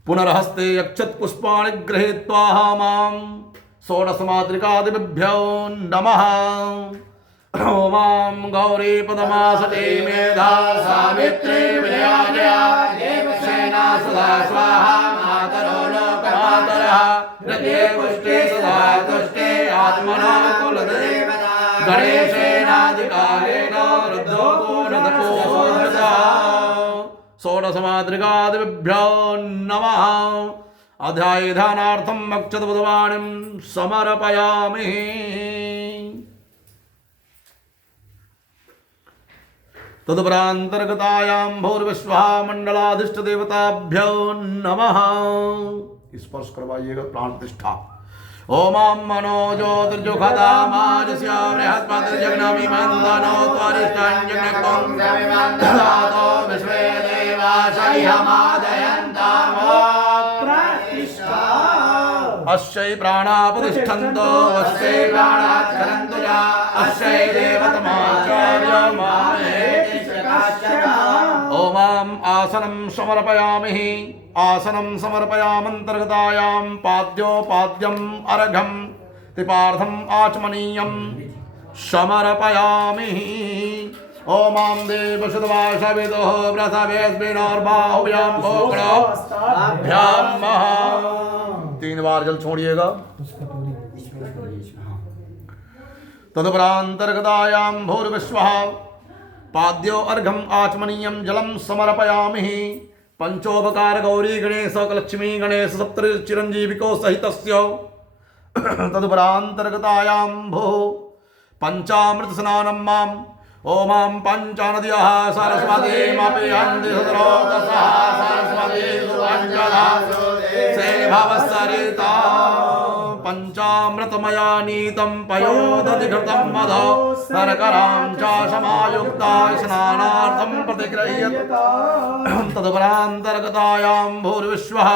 पुनर्हस्ते अक्षतपुष्पाणि गृहीत्वा मां षोडशमातृकादिभ्यो नमः ओमां गौरी पदमासते मेधा सावित्री विजया देवसेना सदा स्वाहा मातरो लोकमातरः हृदये पुष्टे सदा तुष्टे आत्मना कुलदेवता गणेशेनाधिकारेण रुद्धो पूर्णतपोर्णतः षोडशमातृकादिभ्यो नमः अध्याये ध्यानार्थं अक्षतपदपाणिं समर्पयामि तदुपरान्तर्गतायां भूर्भुवस्वः मण्डलाधिष्ठदेवताभ्यो नमः स्पर्श करवाइएगा प्राण प्रतिष्ठा ओमां मनो ज्योतिर्जुखदामाजस्य बृहस्पतिर्जग्नमिमन्दनो त्वरिष्ठाञ्जग्नकं ददातो विश्वे देवाशयमादयन्तामो प्रतिष्ठा अस्यै प्राणापतिष्ठन्तो अस्यै प्राणात्करन्तु या अस्यै देवतमाचार्यमामेति ओमां आसनं समर्पयामि आसनं समर्पयामन्तर्गतायां पाद्योपाद्यम् अर्घं तिपार्थम् आचमनीयं समर्पयामि ओमां देवशुद्धवासविदुः व्रतवेस्मिनोर्बाहुभ्यां कोकणाभ्यां महा 3 बार जल छोड़िएगा तदुपरान्तर्गतायां भूर्भुवस्वः पाद्यो अर्घम आचमनीयं जलम समर्पयामि पंचोपकार गौरी गणेश लक्ष्मी गणेश सप्त चिरंजीविको सहितस्य तदुपरान्तर्गतायां भो पंचामृत स्नानं मां ओमां पंचनद्यः सरस्वतीमपि सदरोतसः सरस्वती सुवञ्चला से भवसरिता पंचामृतमया नीतं पयोदधिघृतं मधो शर्करां च समायुक्ता स्नानार्थं प्रतिगृह्यत तदुपरान्तर्गतायां भूर्भुवस्वः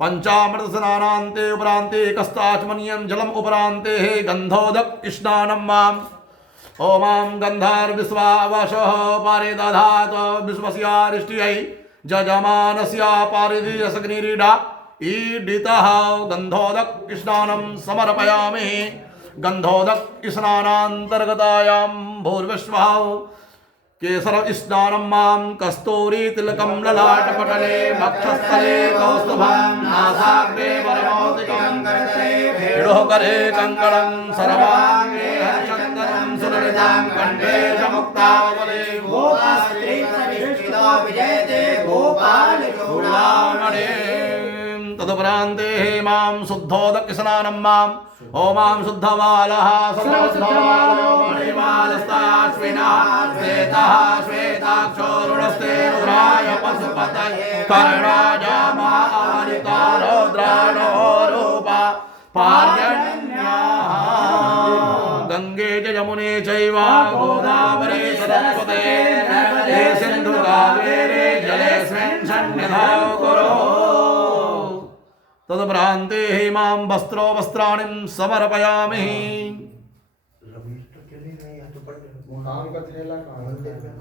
पंचामृत स्नानान्ते उपरान्ते कस्ताचमनीयं जलम् उपरान्ते गन्धोदक स्नानं मां ओमां गन्धर्विश्वावशः पारिदधात विश्वस्यारिष्ट्यै जजमानस्य पारिदीयसग्निरीडा ईडितः गन्धोदक स्नानं समर्पयामि गन्धोदक स्नानान्तर्गतायां भूर्विश्वः केसर स्नानं मां कस्तूरी तिलकं ललाटपटले वक्षस्थले कौस्तुभं नासाग्रे वरमौक्तिकं करे कङ्कणं सर्वाङ्गे हरिचन्दनं सुललितां कण्ठे च मुक्तावली गोपालचूडामणि तदुपरान्ते मां शुद्धोदक स्नानं मां ओमां शुद्धमालः मणिमालस्ताश्विनः श्वेतः श्वेताक्षोरुणस्ते रुद्राय पशुपतये कर्णाजामारिता रौद्राणो रूपा पार्जन्याः गंगे च यमुने चैव गोदावरी सरस्वती सिन्धु कावेरी जलेऽस्मिन् सन्निधौ कुरु तदुपरान्ते मां वस्त्रो वस्त्राणि समर्पयामि आम का थैला कहाँ है?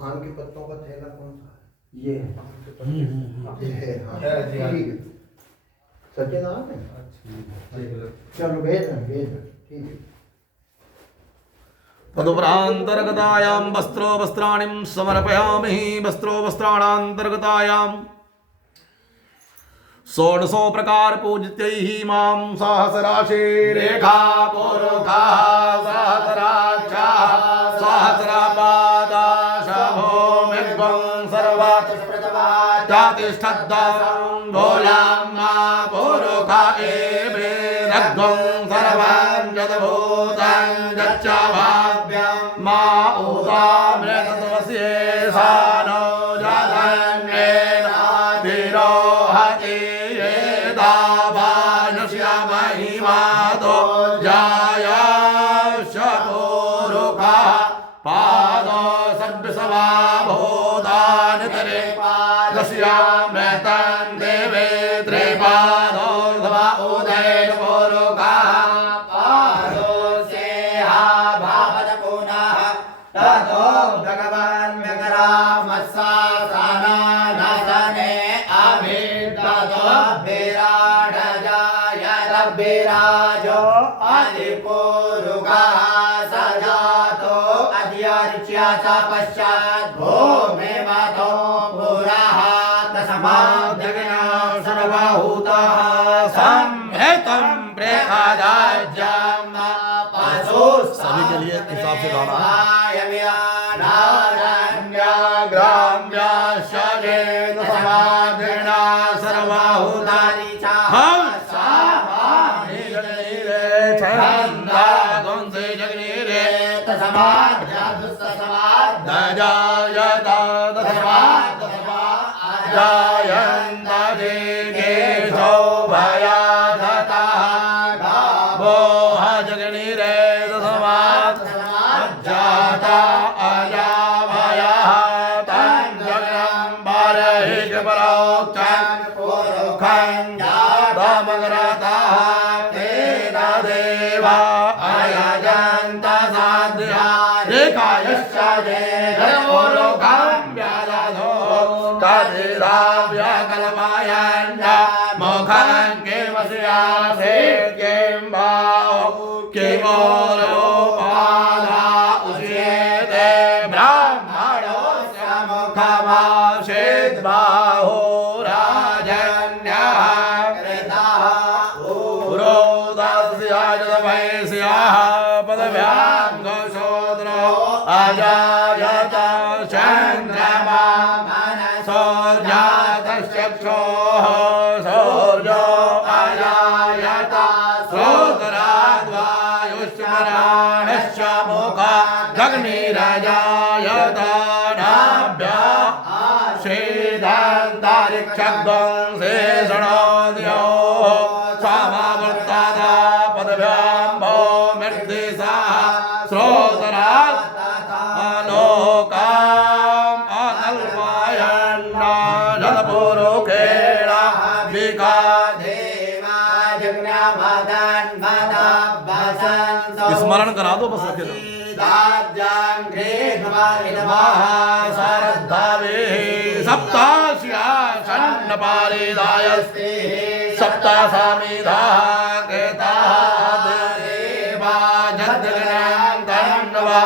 आम के पत्तों का थैला कौन सा है? ये है ठीक है सच्चे नाम है चलो भेज ठीक है तदुपरान्तर्गतायां वस्त्रो वस्त्राणि समर्पयामि वस्त्रो वस्त्राणान्तर्गतायां षोडशो प्रकार पूजितैः मां सहस्राशि रेखा पुरुखा सहस्राक्षा सहस्रपादा शभोमिद्वं सर्वतिष्ठद्वं भोलां मा पुरुखा एवेरद्वं सर्वं यद्भूतं यच्च भाव्यं मा उदामृतत्वस्य सानो जातन्येन तिरोहति महिमातो जायाश्च पुरुखा पादो सद्विषवा भूतानितरे दस्यामृतं देवे त्रिपादोर्ध्वा उदयेन पुरुखा पादो सेहा भावत पुनः ततो भगवान् व्यगरामस्सासाना नासने अभिद्दतो विराजो अधिपुरुषः सजातो अध्यर्च्या च पश्चात् भूमिमतो पुरः तस्माद्यज्ञा सर्वभूतः संहितं प्रेखादाज्यं पशु सभी के लिए हिसाब से गाना ग्राम्याश्चेन समाधिना सर्वभूतानि च स्मरण करा दो बस रखे दो सप्ताश्या षण्णपालिदायस्ते सप्तासामिधा कृता देवा जद्गणां तन्नवा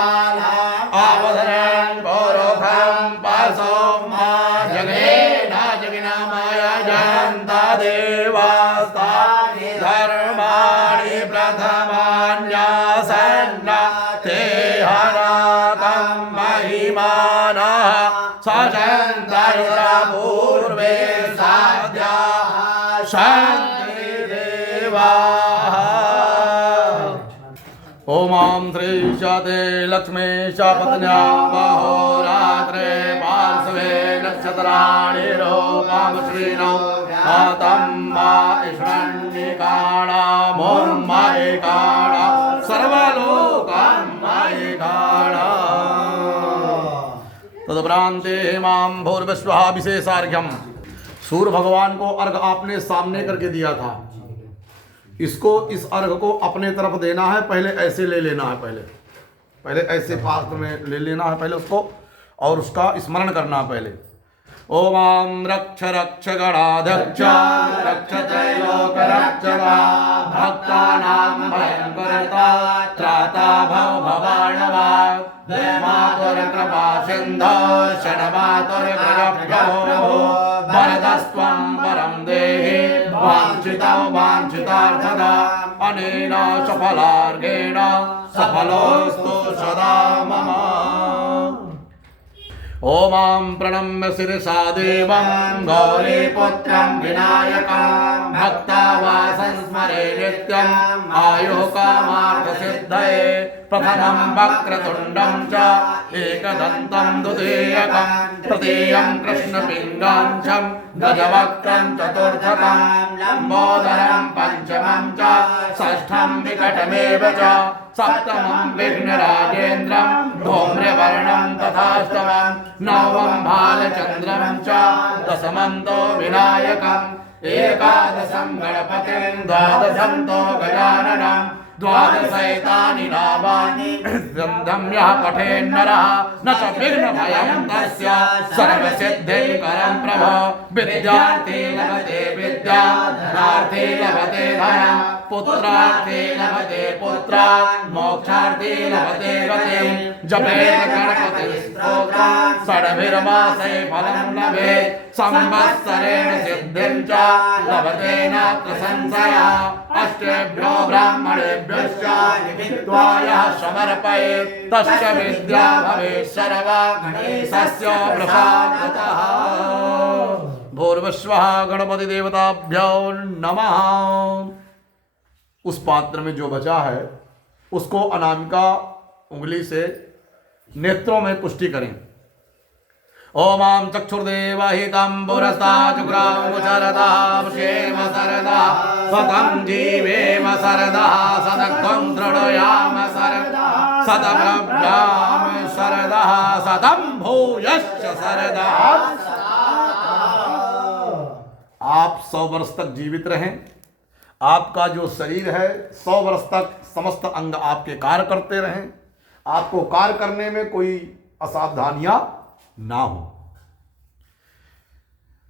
आवधरां पौरोखं पासोमा जगेन जगिना माया जानता देवास्तानि धर्माणि प्रथमान्यासन्ना ते हरातं महिमानः सचन्तरा पूर्वे साध्याः शान्ति देवाः। ओम श्री शाते लक्ष्मी पत्न्यां बहोरात्रे पार्श्वे नक्षत्राणि रूपं श्रीणौ आतं मा ईश्वरन्निकाणाम् ॐ मायिकाणा सर्वलोकं मायिकाणा तदुपरान्ते मां भूर्विश्वः विशेषार्घ्यम। सूर्य भगवान को अर्घ आपने सामने करके दिया था, इसको इस अर्घ को अपने तरफ देना है। पहले ऐसे ले लेना है, पहले ऐसे पात्र में ले लेना है पहले उसको, और उसका स्मरण करना है पहले। ओम रक्ष रक्ष गणाध्यक्ष रक्ष त्रैलोक रक्षका भक्तानां भयंकरता त्राता भव भवानवा मातुर कृपा सिंधो शरणमातुर प्रभो वरदस्त्वं वरं देहि वाञ्छितं वाञ्छितार्थदा अनेन सफलार्घेण सफलोऽस्तु सदा मम। ओमां प्रणम्य शिरसा देवं गौरीपुत्रं विनायकं भक्तावासं स्मरे नित्यम् आयुः कामार्थसिद्धये प्रथमं वक्रतुण्डं च एकदन्तं द्वितीयकं तृतीयं कृष्णपिङ्गाञ्चं गजवक्त्रं चतुर्थकं लम्बोदरं पञ्चमं च षष्ठं विकटमेव च सप्तमं विघ्नराजेन्द्रं धूम्रवर्णं तथाष्टमं नवमं भालचन्द्रं च दशमं तो विनायकम् एकादशं गणपतिं द्वादशं तो गजाननं द्वादशैतानि नामानि ग्रन्थं यः पठेन्नरः न च विघ्नभयं तस्य सर्वसिद्धिकरं प्रभो। विद्यार्थी लभते विद्या धनार्थी लभते धनं पुत्रार्थी लभते पुत्रान् मोक्षार्थी लभते गतिं जपेत गणपतिस्तोत्रं षड्भिर्मासे फलं लभेत् संवत्सरेण सिद्धिं च लभते नात्र संशयः। अष्टेभ्यो ब्राह्मणेभ्यश्च निमित्त्वा यः समर्पयेत् तस्य विद्या भवेत् सर्वा गणेशस्य प्रसादतः। भूर्भुवस्सुवः गणपति देवताभ्यो नमः। उस पात्र में जो बचा है उसको अनामिका उंगली से नेत्रों में पुष्टि करें। ओमां चक्षुर्देवहितं पुरस्ताचुग्रामुचरदां क्षेम सरदा सतं जीवेम सरदा सदत्वं दृढयाम सरदा सदब्रभ्याम सरदा सतं भूयश्च सरदा। आप 100 वर्ष तक जीवित रहें। आपका जो शरीर है 100 वर्ष तक समस्त अंग आपके कार्य करते रहें, आपको कार्य करने में कोई असावधानियां ना हो।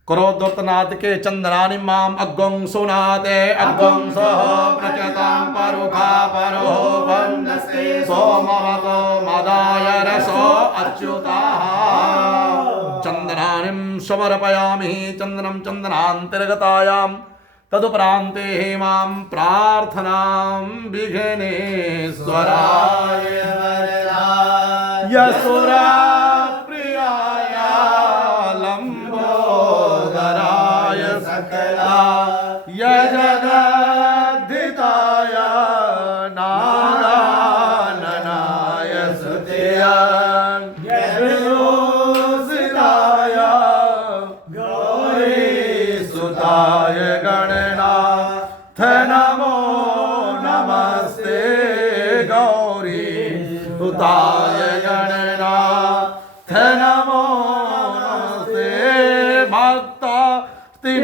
क्रोधोत्तनाथ के चंदनानि माम अग्गं सुनाते अग्गं सह प्रचतां परुखा परो वन्दस्ते सोमवतो मदाय रसो अच्युताः। चंदनानिं समर्पयामि चंदनं चंदनान्तर्गतायां तदुपरान्ते मां प्रार्थनां विघ्नेश्वराय वरदाय यशोरा प्रियाय लंबोदराय सकला यजगद्धिताय नारायणाय स्तुत्याय गणोसिताय गौरीसुताय गणनाथ नमो नमस्ते गौरीसुताय गणनाथ नमो नमस्ते भक्तास्तिनाशन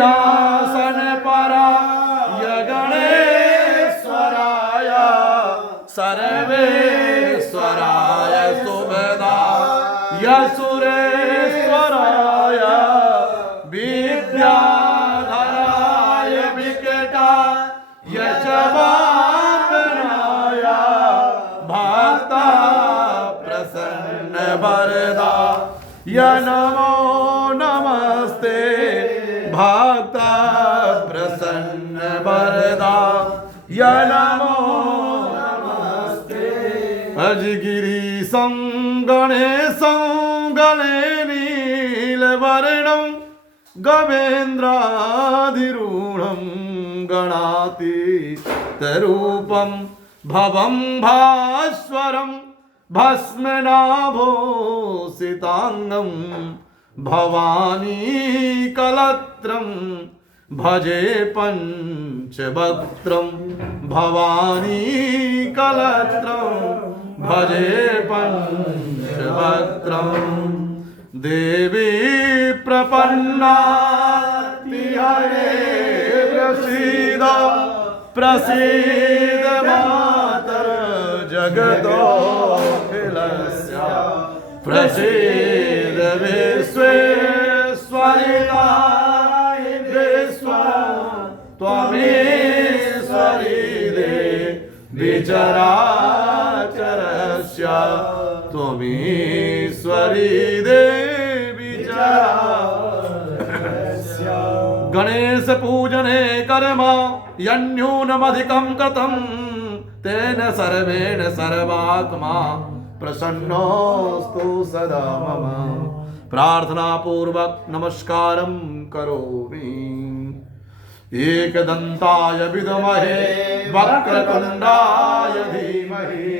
पराय गणेश्वराय सर्वे यसुरेश्वराय विद्याधराय विकटाय च वामनाय भक्ता प्रसन्न वरदाय नमो नमस्ते भक्ता प्रसन्न वरदाय नमो नमस्ते अजगिरीशं गणेशं गणे नीलवर्णं गवेन्द्राधिरूढं गणातीतरूपं भवं भास्वरं भस्मनाभूषिताङ्गं भवानी कलत्रं भजे पंचवक्त्रं भवानी कलत्रं भजे पंचवक्त्रं देवी प्रपन्नाति प्रसीद प्रसीद मातर जगदोऽखिलस्य प्रसीद विश्वेश्वरिताय त्वमेश्वरी देवी चराचरस्य त्वमेश्वरी देवी चराचरस्य गणेश पूजने कर्म यन्यूनमधिकं कृतं तेन सर्वेण सर्वात्मा प्रसन्नोऽस्तु सदा मम प्रार्थना पूर्वक नमस्कारं करोमि एकदन्ताय विद्महे वक्रतुण्डाय धीमहि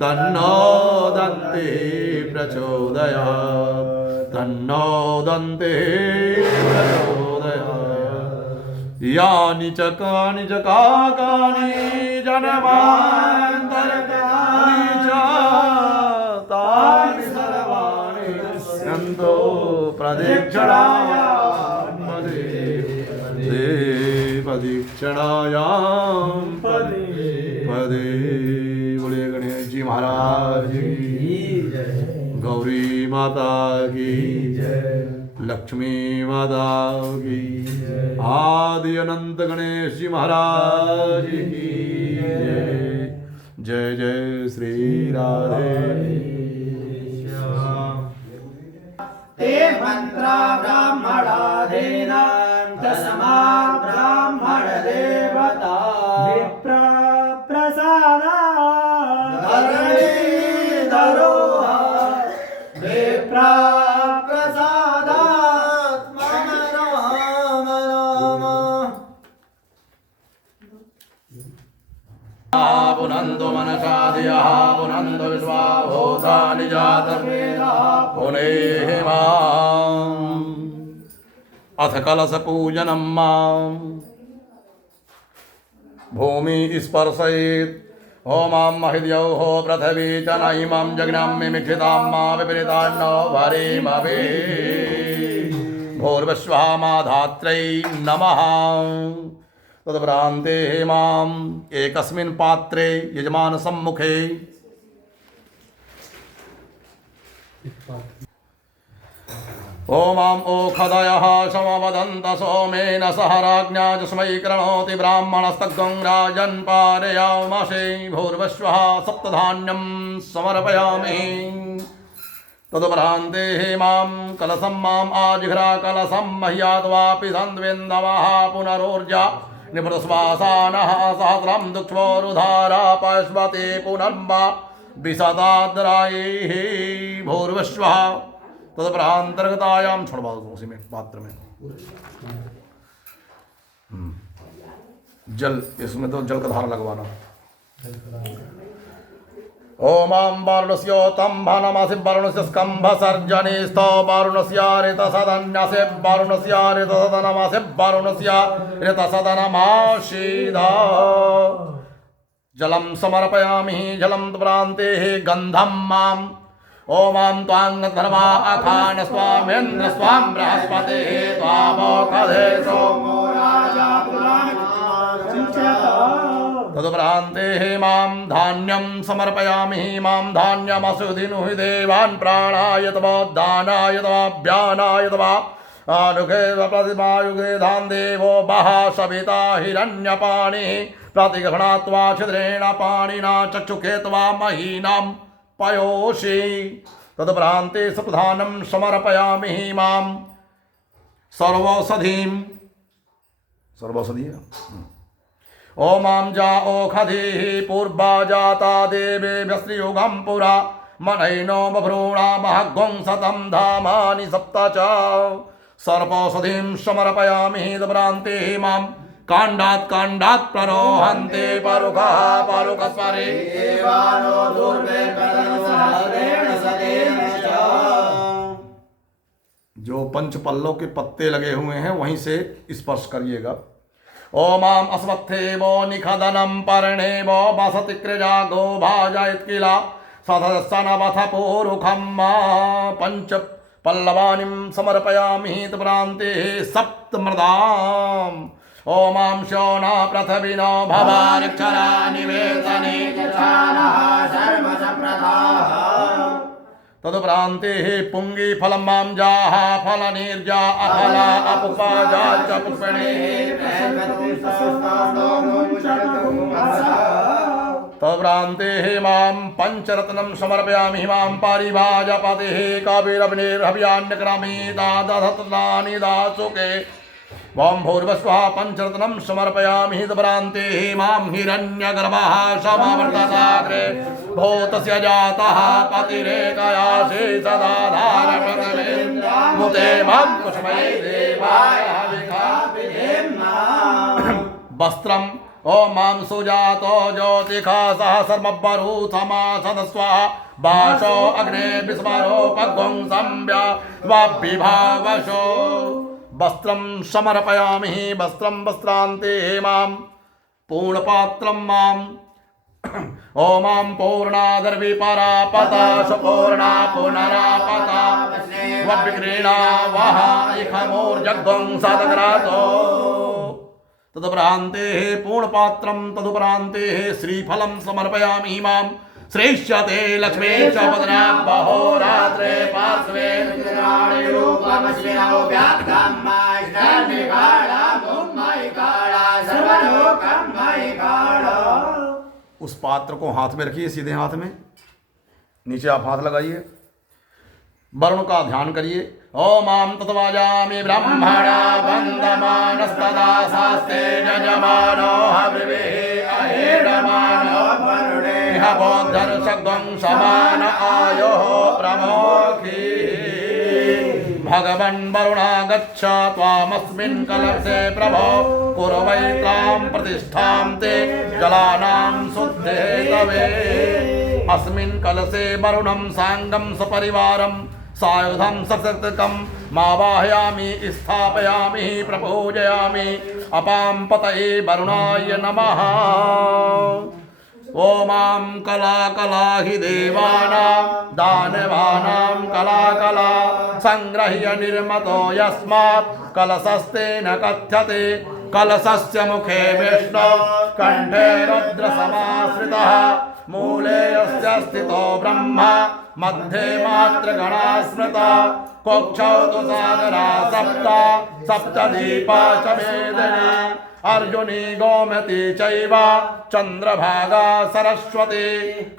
तन्नो दन्ते प्रचोदयात् तन्नो दन्ते प्रचोदयात् यानि च कानि च काकानि जन्मान्तरकानि च तानि सर्वाणि नन्दो प्रदक्षिणायां पदे बोलिए गणेश जी महाराज की गौरी माता की लक्ष्मी माता की आदि अनंत गणेश जी महाराज की जय जय श्री राधे ते मंत्रा ब्राह्मणाधीन दशमा ब्राह्मण देवता विप्र प्रसादा धरणीधरो विप्र प्रसादात् मम राम राम पुनन्दो मनसादियः पुनन्दो विश्वाभूतानि जातवेदा पुनेहिमाम् अथ कलशपूजनं मां भूमि स्पर्शयेत् ओमां महिद्यौः पृथिवी च न इमां जज्ञाम्यमीक्षितां मा विपरीतान्नो वरेमवे भूर्विश्वः माधात्रै नमः तद्भ्रान्ते माम् एकस्मिन् पात्रे यजमानसम्मुखे ओमाम् ओखदयः समवदन्त सोमेन सह राज्ञा जस्मै कृणोति ब्राह्मणस्तग्गं राजन् पारयामसे भूर्विश्वः सप्तधान्यं समर्पयामि तदुपरान्ते मां कलशं माम् आजिघ्रा कलशं मह्याद्वापि सन्द्वेन्दवः पुनरोर्जा निपृतश्वासानः सहस्रं दुक्ष्मोरुधारा पश्वते पुनर्वा विशदाद्रायैः भूर्विश्वः तदपरांतर्गतायां छोड़वा दो उसी में पात्र में जल इसमें तो जल का धारा लगवाना ओमां वारुणस्योतं भानमासि वारुणस्य स्कंभ सर्जने स्तो वारुणस्य ऋतसदन्यसे वारुणस्य ऋतसदनमासे वारुणस्य ऋतसदनमाशीदा जलं समर्पयामि जलं प्रान्ते गन्धं माम् ओमां त्वां धर्मा अखान स्वामेन्द्र स्वां बृहस्पते त्वामोखधे सोमो राजा तदुपरान्ते मां धान्यं समर्पयामि मां धान्यमसुधिनुहि देवान् प्राणाय तवा दानाय तवा व्यानाय तवा आनुगे प्रतिमायुगे धान देवो बह सविता हिरण्यपाणि प्रतिगृह्णात्वा छिद्रेण पाणिना चक्षुखे त्वा महीनां पयोषि तदुपरान्ते सप्रधानं समर्पयामि मां सर्वौषधीं ओमां जाओषधीः पूर्वा जाता देवेभ्यस्त्रियुगं पुरा मनैनो बभ्रूणामहग्वं शतं धामानि सप्त च सर्वौषधीं समर्पयामि तदुपरान्ते मां काण्डात् प्ररोहन्ते परुखः परुखस्वरे देवानो दुर्वेकरणसहदेन सदेन च। जो पंच पल्लों के पत्ते लगे हुए हैं वहीं से स्पर्श करिएगा। ओमाम अस्वत्थे वो निखदनम पर्णे वो बसति क्रिया गो भाजयत किला सदस्सनवथ पूरुखम पंच पल्लवानिं समर्पयामि तदुपरान्ते सप्तमृदाम् ओमां शोणा पृथ्वीनो भवारिक्षरा निवेदने चानः सर्वसप्रदाः तदुपरान्ते पुंगी फलं मां जाः फलनिर्जा अफला अपुपाजा च पुष्पिणे तदुपरान्ते मां पंचरत्नं समर्पयामि मां पारिभाजपतिः कविरवनिर्हव्यान्यक्रमे दादधतनानि दासुके वां भूर्वस्वः पंचरत्नं समर्पयामि तदुपरान्ते मां हिरण्यगर्भः समावर्तसाग्रे भूतस्य जातः पतिरेकयासे सदा धारपृथिवी मुते मां कुसुमै देवाय वस्त्रम् ओं मां सुजातो ज्योतिखा सहस्रमब्बरूथमा सदस्वा भाषो अग्ने विस्मरो पग्वं संव्या वाभिभावशो वस्त्रं समर्पयामि वस्त्रं वस्त्रान्ते मां पूर्णपात्रं मां ओमां पूर्णादर्विपरापता सुपूर्णा पुनरापता वविक्रीणा वह इखमोर्जग्वं सदग्रातो तदुपरान्ते पूर्णपात्रं तदुपरान्ते श्रीफलं समर्पयामि मां श्रेष्यते लक्ष्मी च वदना बहोरात्रे पार्श्वे चित्राणि रूपमस्मिनौ व्याख्यां माष्टान्निकाला मुम्मैकाला सर्वलोकं मैकाला। उस पात्र को हाथ में रखिए, सीधे हाथ में, नीचे आप हाथ लगाइए, वरुण का ध्यान करिए। ओम आम तत्वाजामि ब्रह्मणा वन्दमानस्तदा शास्ते यजमानो हविर्भिः अहेडमानो वरुणेह बोद्धर्षग्वं समान आयोः प्रमोखी भगवन् वरुणा गच्छ त्वामस्मिन् कलशे प्रभो कुरु वै त्वां प्रतिष्ठां ते जलानां शुद्धे तवे अस्मिन् कलशे वरुणं साङ्गं सपरिवारं सायुधं सशक्तकं मावाहयामि स्थापयामि प्रपूजयामि अपां पतये वरुणाय नमः। ओमां कला कला हि देवानां दानवानां कला कला संग्रह्य निर्मतो यस्मात् कलशस्तेन कथ्यते कलशस्य मुखे विष्णु कंठे रुद्रसमाश्रितः मूले यस्य स्थितो ब्रह्मा मध्ये मातृगणा स्मृता कोक्षौ तु सागरा सप्त सप्तदीपा च वेदना अर्जुनी गोमती चैव चंद्रभागा सरस्वती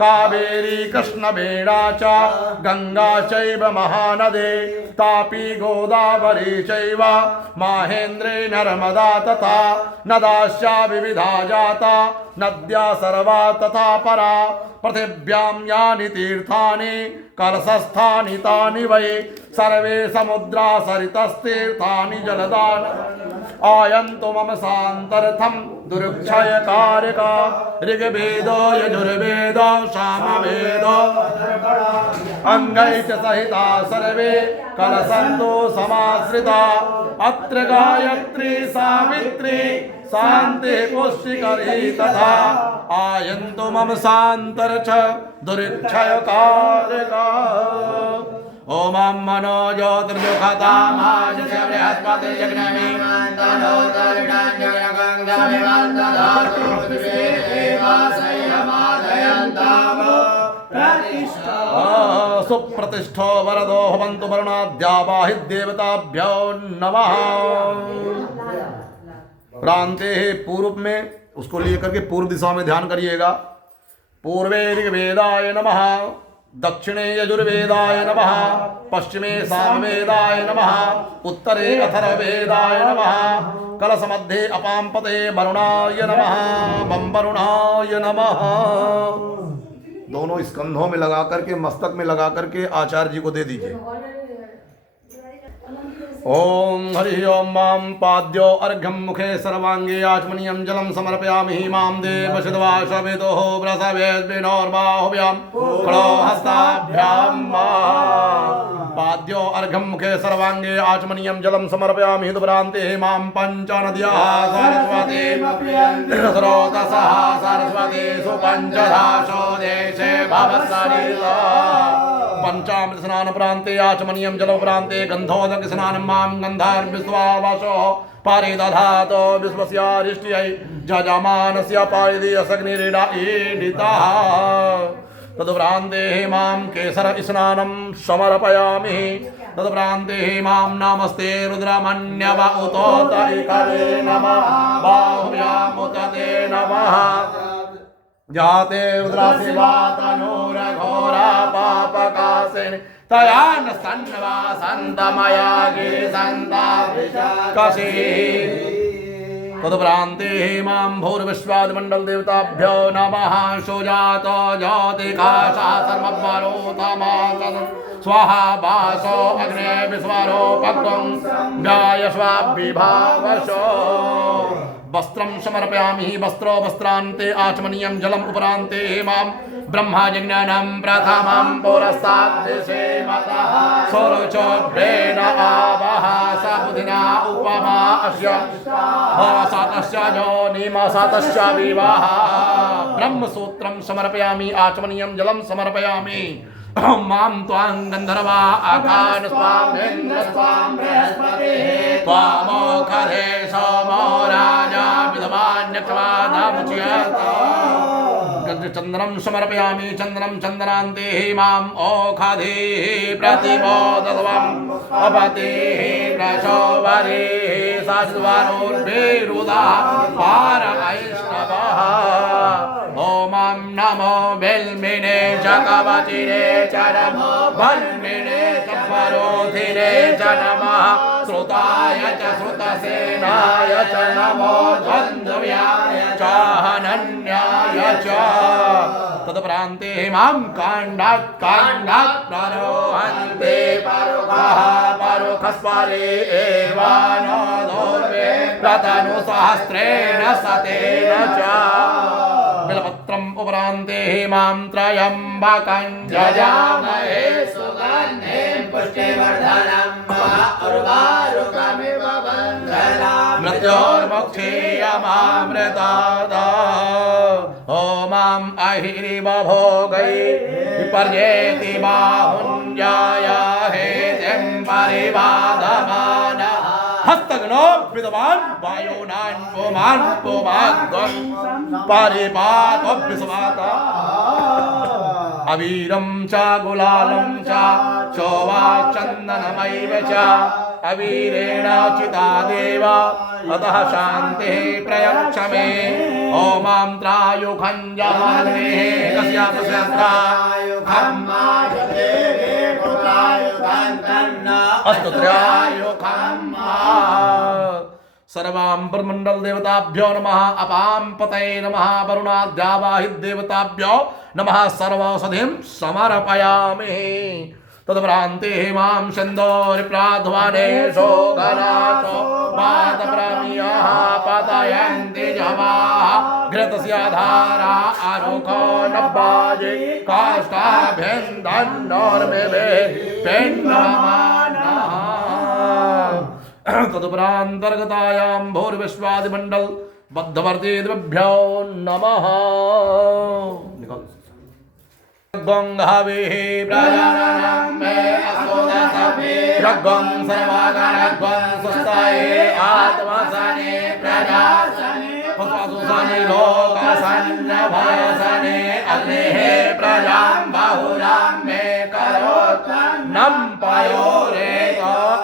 कावेरी कृष्णवेणा च गंगा चैव महानदी तापी गोदावरी चैव माहेन्द्री नर्मदा तथा नदास्या विविधा जाता नद्या सर्वा तथा परा पृथिव्यां यानि तीर्थानि कलशस्थानि तानि वै सर्वे समुद्रा सरितस्तीर्थानि जलदान आयन्तु मम सान्तर्थं दुर्क्षयकारिका ऋग्वेदो यजुर्वेदो सामवेदो अङ्गैः च सहिता सर्वे कलशन्तु समाश्रिता अत्र गायत्री सावित्री शांति पुष्टिकरी तथा आयन्तु मम सान्तर्च दुरिक्षयकारिका ओम मनो ज्योतिर्जुखतामाजस्य बृहस्पतिर्जग्नमि सुप्रतिष्ठो वरदो भवन्तु वरुणाद्यावाहि देवताभ्यो नमः। प्रांते पूर्व में उसको लेकर के पूर्व दिशा में ध्यान करिएगा। पूर्वे ऋग्वेदाय नमः, दक्षिणे यजुर्वेदाय नमः, पश्चिमे सामवेदाय नमः, उत्तरे अथर्ववेदाय नमः, कलश मध्ये अपाम्पते वरुणाय नमः, बम वरुणाय नमः। दोनों स्कंधों में लगा करके, मस्तक में लगा करके आचार्य जी को दे दीजिए। ओम हरि ओम मां पाद्यो अर्घ्यम मुखे सर्वांगे आचमनीयं जलम समर्पयामि मां देव शिद्वाशवेदो ब्रसवेद्विनोर्बाहुभ्यां खड़ो हस्ताभ्यां पाद्यो अर्घ्यम मुखे सर्वांगे आचमनीयं जलम समर्पयामि हितभ्रान्ते मां पंचनद्याः सरस्वती स्रोतसः सरस्वती सुपञ्चधाशो देशे भवत्सरिता पंचामृत स्नान प्रांते आचमनीयं जल प्रांते गंधोदक स्नान मां गंधार विश्वावशो पारि दधातो विश्वस्यारिष्ट्यै जजमानस्य पारिदीयसग्निरीडा ईडितः तदुप्रान्ते मां केसर स्नानं समर्पयामि तदुप्रान्ते मां नमस्ते रुद्रमन्यव उतोतरिकरे नमः बाहुभ्यामुत ते नमः जाते रुद्रशिवा तनूरघोरा पापकासिनी तया न सन्नवासन्तमया गिरिसन्ताभिषकसी तदुप्रान्ते मां भूर्विश्वादिमण्डल देवताभ्यो नमः सुजातो ज्योतिकाशः सर्ववरोतमासन् स्वाहा वासो अग्ने विस्वरो भक्तं व्यायस्वाभिभावशो वस्त्रं समर्पयामि वस्त्रो वस्त्रान्ते आचमनीयं जलम् उपरान्ते मां ब्रह्मजिज्ञानं प्रथमं पुरस्तात् दिशे मतः सुरुचोभ्रेण आवः सबुधिना उपमा अस्य सतस्य योनिमसतस्य विवाह ब्रह्मसूत्रं समर्पयामि आचमनीयं जलं समर्पयामि मां त्वां गन्धर्वा आकान स्वामेन्द्र स्वां बृहस्पतिः त्वामोखधे सोमो राजा विद्वान्यक्षवादामुच्यते चन्द्रं समर्पयामि चन्द्रं चन्द्रान्ते मां ओखधेः प्रतिमोदध्वम् अपतिः प्रचोवरेः साधुवारोर्भिरुदा पार ऐष्णवः ॐ नमो बिल्मिने च कवचिरे च नमो बल्मिने च परोधिने च नमः श्रुताय च श्रुतसेनाय च नमो द्वन्द्व्याय च हनन्याय च तदुप्रान्ते मां काण्डात् प्ररोहन्ते परुखः परुखस्वरे एवानोदोर्वे प्रतनुसहस्रेण शतेन च बिलपत्रम् उपरान्ते मां त्र्यम्बकं यजामहे सुगन्धिं पुष्टिवर्धनं उर्वारुकमिव बन्धनात् मृत्योर्मुक्षीयमामृतात् ॐ अहिरिवभोगै विपर्येति बाहुञ्जाय हेतिं परिवादमानः हस्तगनो विद्वान् वायुनान् पुमान् पुमाग्गं परिपातो विस्माता अवीरं च गुलालं च चोवाचन्दनमैव च अवीरेण चिता देव अतः शान्तिः प्रयच्छ मे ॐ त्रायुखं जमानेः कस्यापि त्रायुखं अस्तु त्रायुखं सर्वां ब्रह्मण्डल देवताभ्यो नमः अपां पतये नमः वरुणाद्यावाहि देवताभ्यो नमः सर्वौषधिं समर्पयामि तदुप्रान्ते मां सिन्दूरिप्राध्वनेषु गणासो पादप्रामियाः पतयन्ति जवाः घृतस्य धारा आरुखो नब्बाजि काष्ठाभ्यन्दन्नोर्मिवे पिण्डमानः तदुपरान्तर्गतायां भूर्विश्वादिमण्डल बद्धवर्तीभ्यो नमः। रग्गंघावेः प्रजाननं मे असुदसभिः रग्गं सर्वगणग्गं स्वस्ताये आत्मसने प्रजासने पुष्पसुसने लोकसन्नभयसने अग्नेः प्रजां बहुलां मे करोत्पन्नं पयोरेत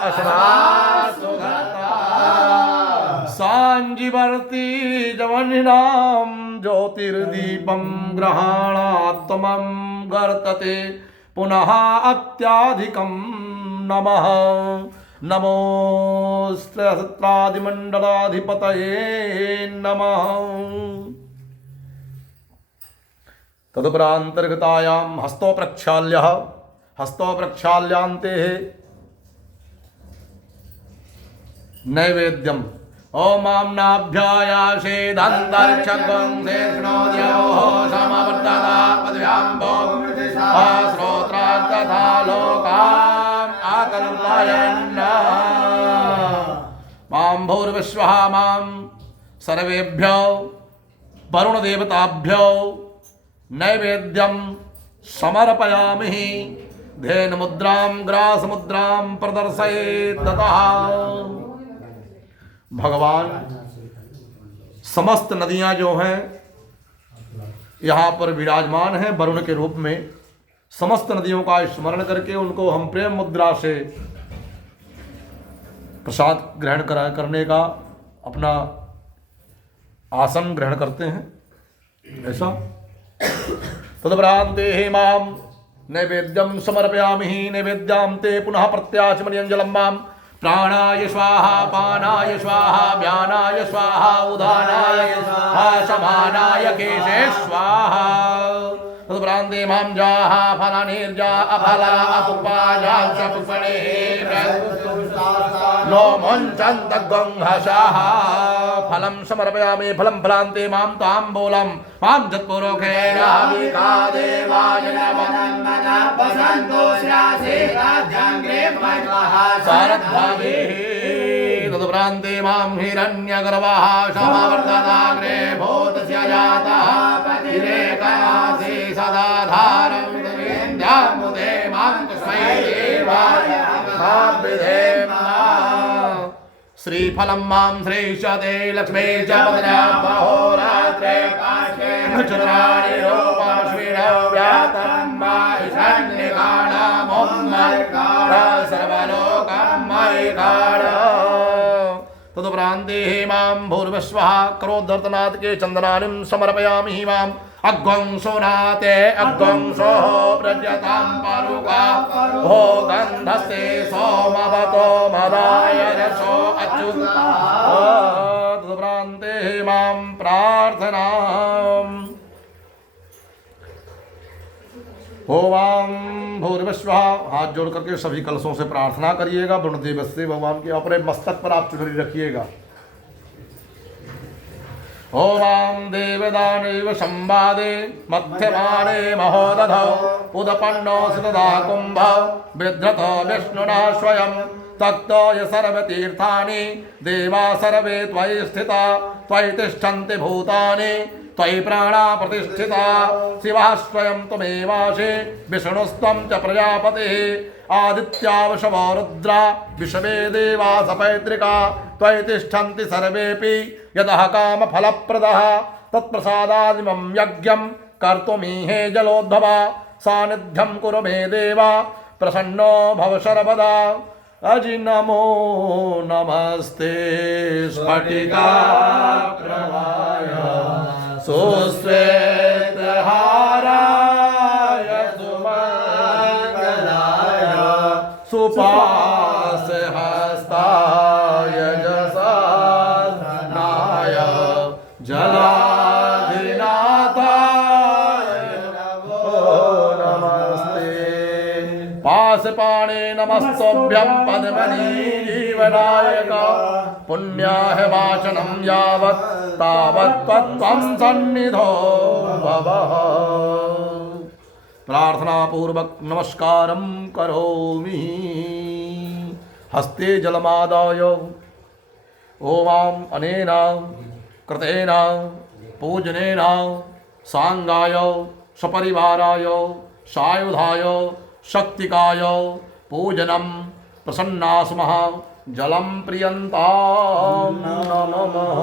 अश्वासु सांजीवर्ती जवनिनां ज्योतिर्दीपं ग्रहाणात्मं गर्तते पुनः अत्याधिकं नमः नमोऽस्त्रसत्रादिमण्डलाधिपतये नमः। तदुपरान्तर्गतायां हस्तो प्रक्षाल्यांते नैवेद्यम् ओम नाभ्यायाशेदन्तर्क्षगं शेषणोद्योः समवर्तता पदव्याम्बो श्रोत्रात् तथा लोकान् आकल्पयन् मां भूर्विश्वः मां सर्वेभ्यो वरुणदेवताभ्यो नैवेद्यं समर्पयामि। धेनुमुद्रां ग्रासमुद्रां प्रदर्शयेत् ततः भगवान समस्त नदियां जो हैं यहाँ पर विराजमान हैं वरुण के रूप में। समस्त नदियों का स्मरण करके उनको हम प्रेम मुद्रा से प्रसाद ग्रहण करने का अपना आसन ग्रहण करते हैं। ऐसा तदुपरान्ते मां नैवेद्यं समर्पयामि नैवेद्यां ते पुनः प्रत्याचमनियञ्जलं मां प्राणाय स्वाहा पानाय स्वाहा व्यानाय स्वाहा उदानाय स्वाहा समानाय केशे स्वाहा। तदुपरान्ते मां जाहा फलानिर्जा अफला अपुपाजा च पुष्पणे नो मुञ्चन्तगंहषः फलं समर्पयामि फलं फलान्ते मां ताम्बूलं मां जत्पुरोखेण हविका देवाय नमः वसन्तो श्रासे राज्याङ्गे सारद्भावेः। तदुपरान्ते मां हिरण्यगर्वः समावर्तताग्रे भूतस्य जातः पतिरेकयासि सदा धारं देवेन्द्यामुदे मां तस्मै देवाय विधेम। श्रीफलं मां श्रेष्यते लक्ष्मी च पद्म्यां महोरात्रे पार्श्वे चन्द्राणि रूपमश्विनौ व्यातं माहिषन्निकाणामों मयिकाणा सर्वलोकं मयिकाणा। तदुपरान्ते मां भूर्विश्वः करोद्धर्तनाथ के चन्दनानिं समर्पयामि मां अग्वं सोनाते अग्वं सोः प्रज्यतां परुका भो गन्धस्ते सोमवतो मदाय रसो अच्युता। तदुपरान्ते मां प्रार्थनाम् ओम भूर्विश्वः हाथ जोड़ करके सभी कलशों से प्रार्थना करिएगा। वरुणदेव से भगवान के अपने मस्तक पर आप चुनरी रखिएगा। ओम देवदानैव संवादे मध्यमाने महोदधौ उदपन्नो सितदा कुम्भौ बिभ्रतो विष्णुना स्वयं तक्तो य सर्वतीर्थानि देवा सर्वे त्वयि स्थिता त्वयि तिष्ठन्ति भूतानि त्वयि प्राणा प्रतिष्ठिता शिवः स्वयं त्वमेवासि विष्णुस्त्वं च प्रजापतिः आदित्या वशवो रुद्रा विश्वे देवा सपैतृका त्वयि तिष्ठन्ति सर्वेऽपि यतः कामफलप्रदः तत्प्रसादादिमं यज्ञं कर्तुमीहे जलोद्भवा सानिध्यं कुरु मे देवा प्रसन्नो भव सर्वदा। अजि नमो नमस्ते स्फटिकाप्रभाय सुश्वेतहाराय सुमङ्गलाय सुपाशहस्ताय जसानाय जलाधिनाथाय नमो नमस्ते। पाशपाणे नमस्तोभ्यं पद्मनीजीवनायक पुण्याह वाचनं यावत् तावत् त्वं सन्निधो भवः। प्रार्थना पूर्वक नमस्कारं करोमि। हस्ते जलमादाय ओमां अनेन कृतेन पूजनेन सांगाय सपरिवाराय सायुधाय शक्तिकाय पूजनम प्रसन्नास्मः जलम प्रियंताम नमः।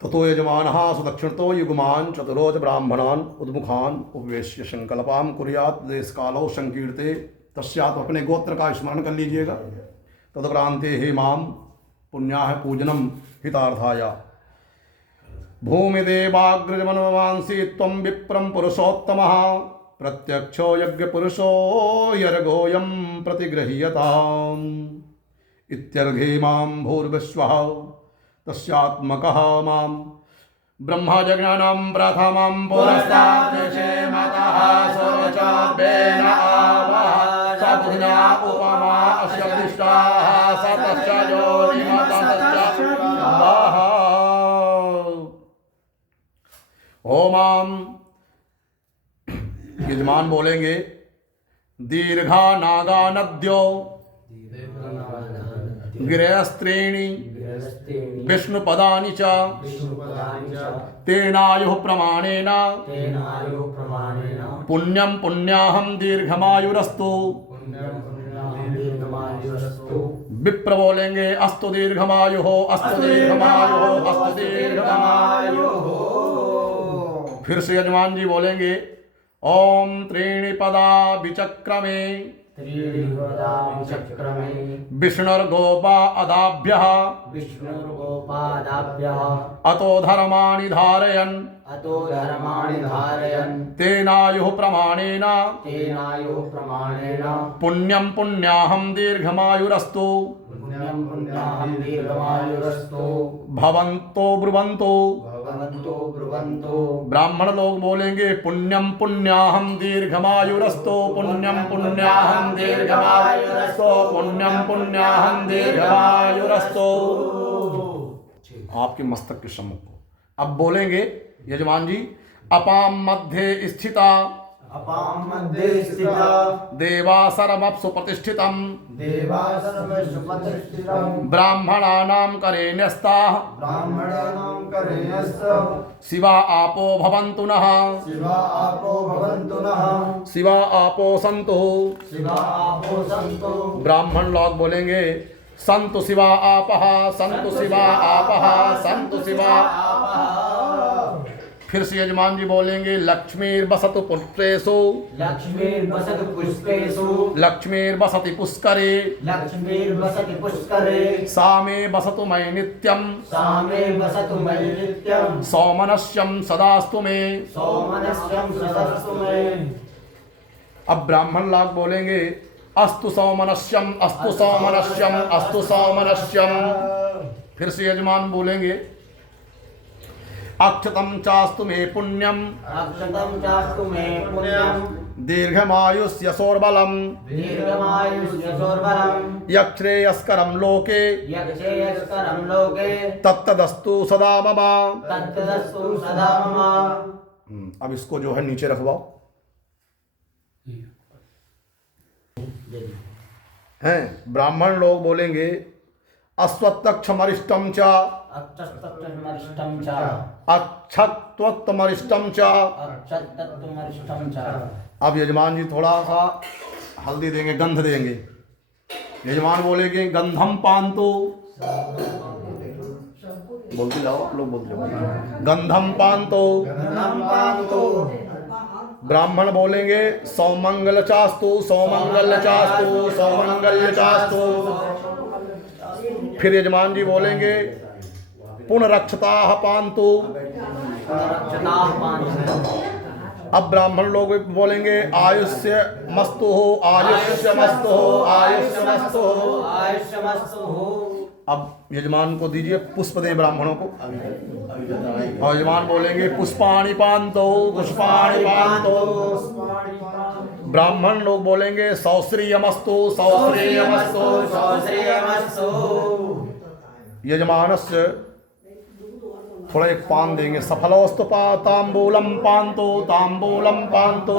ततो यजमानः सुदक्षिणतो युग्मान् चतुरोच ब्राह्मणान् उद्मुखान् उपवेश्य संकल्पां कुर्यात् देशकालौ संकीर्ते। तस्यात् अपने गोत्र का स्मरण कर लीजिएगा। तदुपरान्ते हे माम पुण्याः पूजनम हितार्थाय। भूमिदेवाग्रजमनवांसि त्वं विप्रं पुरुषोत्तमः प्रत्यक्षो यज्ञपुरुषो यर्गोऽयं प्रतिगृह्यताम्। इत्यर्घे मां भूर्विश्वः तस्यात्मकः मां ब्रह्मजज्ञानं प्रथमं पुरस्तात् क्षेमतः सर्वचाभ्येन आवः सद्धिना उपमा अस्य दृष्टाः सतश्च योनिमतश्च वः। ओमां यजमान बोलेंगे दीर्घा नागा नद्यो गिरस्त्रीणि विष्णुपदानि च तेनायुः प्रमाणेन पुण्यं पुण्याहं दीर्घमायुरस्तु। विप्र बोलेंगे अस्तु दीर्घमायुः अस्तु दीर्घमायुः अस्तु दीर्घमायुः। फिर से यजमान जी बोलेंगे ओम त्रीणि पदा विचक्रमे विष्णुर्गोपा अदाभ्यः अतो धर्माणि धारयन् तेनायुः प्रमाणेन पुण्यं पुण्याहं दीर्घमायुरस्तु। भवन्तो ब्रुवन्तो ब्राह्मण लोग बोलेंगे पुण्यम पुण्याहम दीर्घमायुरस्तो पुण्यम पुण्याहम दीर्घमायुरस्तो पुण्यम पुण्याहम दीर्घमायुरस्तो। आपके मस्तक के सम्मुख को अब बोलेंगे यजमान जी अपाम मध्ये स्थिता देवा सर्वप्सु प्रतिष्ठितम् ब्राह्मणानां करे न्यस्ताः शिवा आपो भवन्तु नः शिवा आपो सन्तु। ब्राह्मण लोग बोलेंगे संतु शिवा आपः संतु शिवा आपः संतु शिवा। फिर से यजमान जी बोलेंगे लक्ष्मीर्वसतु पुष्पेषु लक्ष्मीर्वसति पुष्करे सा मे वसतु मयि नित्यं सौमनस्यं सदास्तु मे। अब ब्राह्मण लोग बोलेंगे अस्तु सौमनस्यम अस्तु सौमनस्यम अस्तु सौमनस्यम। फिर से यजमान बोलेंगे अक्षतम चास्तु मे पुण्यम दीर्घमायुष्यसोर्बलम यक्षेयस्करं लोके तत्तदस्तु सदा मम। अब इसको जो है नीचे रखवाओ हैं। ब्राह्मण लोग बोलेंगे अश्वत्थमरिष्टम च अक्षत्वत्तमरिष्टम च। अब यजमान जी थोड़ा सा हल्दी देंगे गंध देंगे। यजमान बोलेंगे गंधम पांतु बोलते जाओ आप लोग बोलते जाओ गंधम पांतो। ब्राह्मण बोलेंगे सौमंगल चास्तु सौमंगल चास्तु सौमंगल चास्तु। फिर यजमान जी बोलेंगे पुनरक्षताः पांतु। अब ब्राह्मण लोग बोलेंगे आयुष्य मस्तु हो आयुष्य मस्तु हो आयुष्य मस्तु हो। अब यजमान को दीजिए पुष्प दें ब्राह्मणों को और यजमान बोलेंगे पुष्पाणि पांतो पुष्पाणि पांतो। ब्राह्मण लोग बोलेंगे सौश्रियमस्तु सौश्रियमस्तु सौश्रियमस्तु। यजमानस्य थोड़ा एक पान देंगे सफलोस्तु तांबूलम पांतो तांबूलम पांतो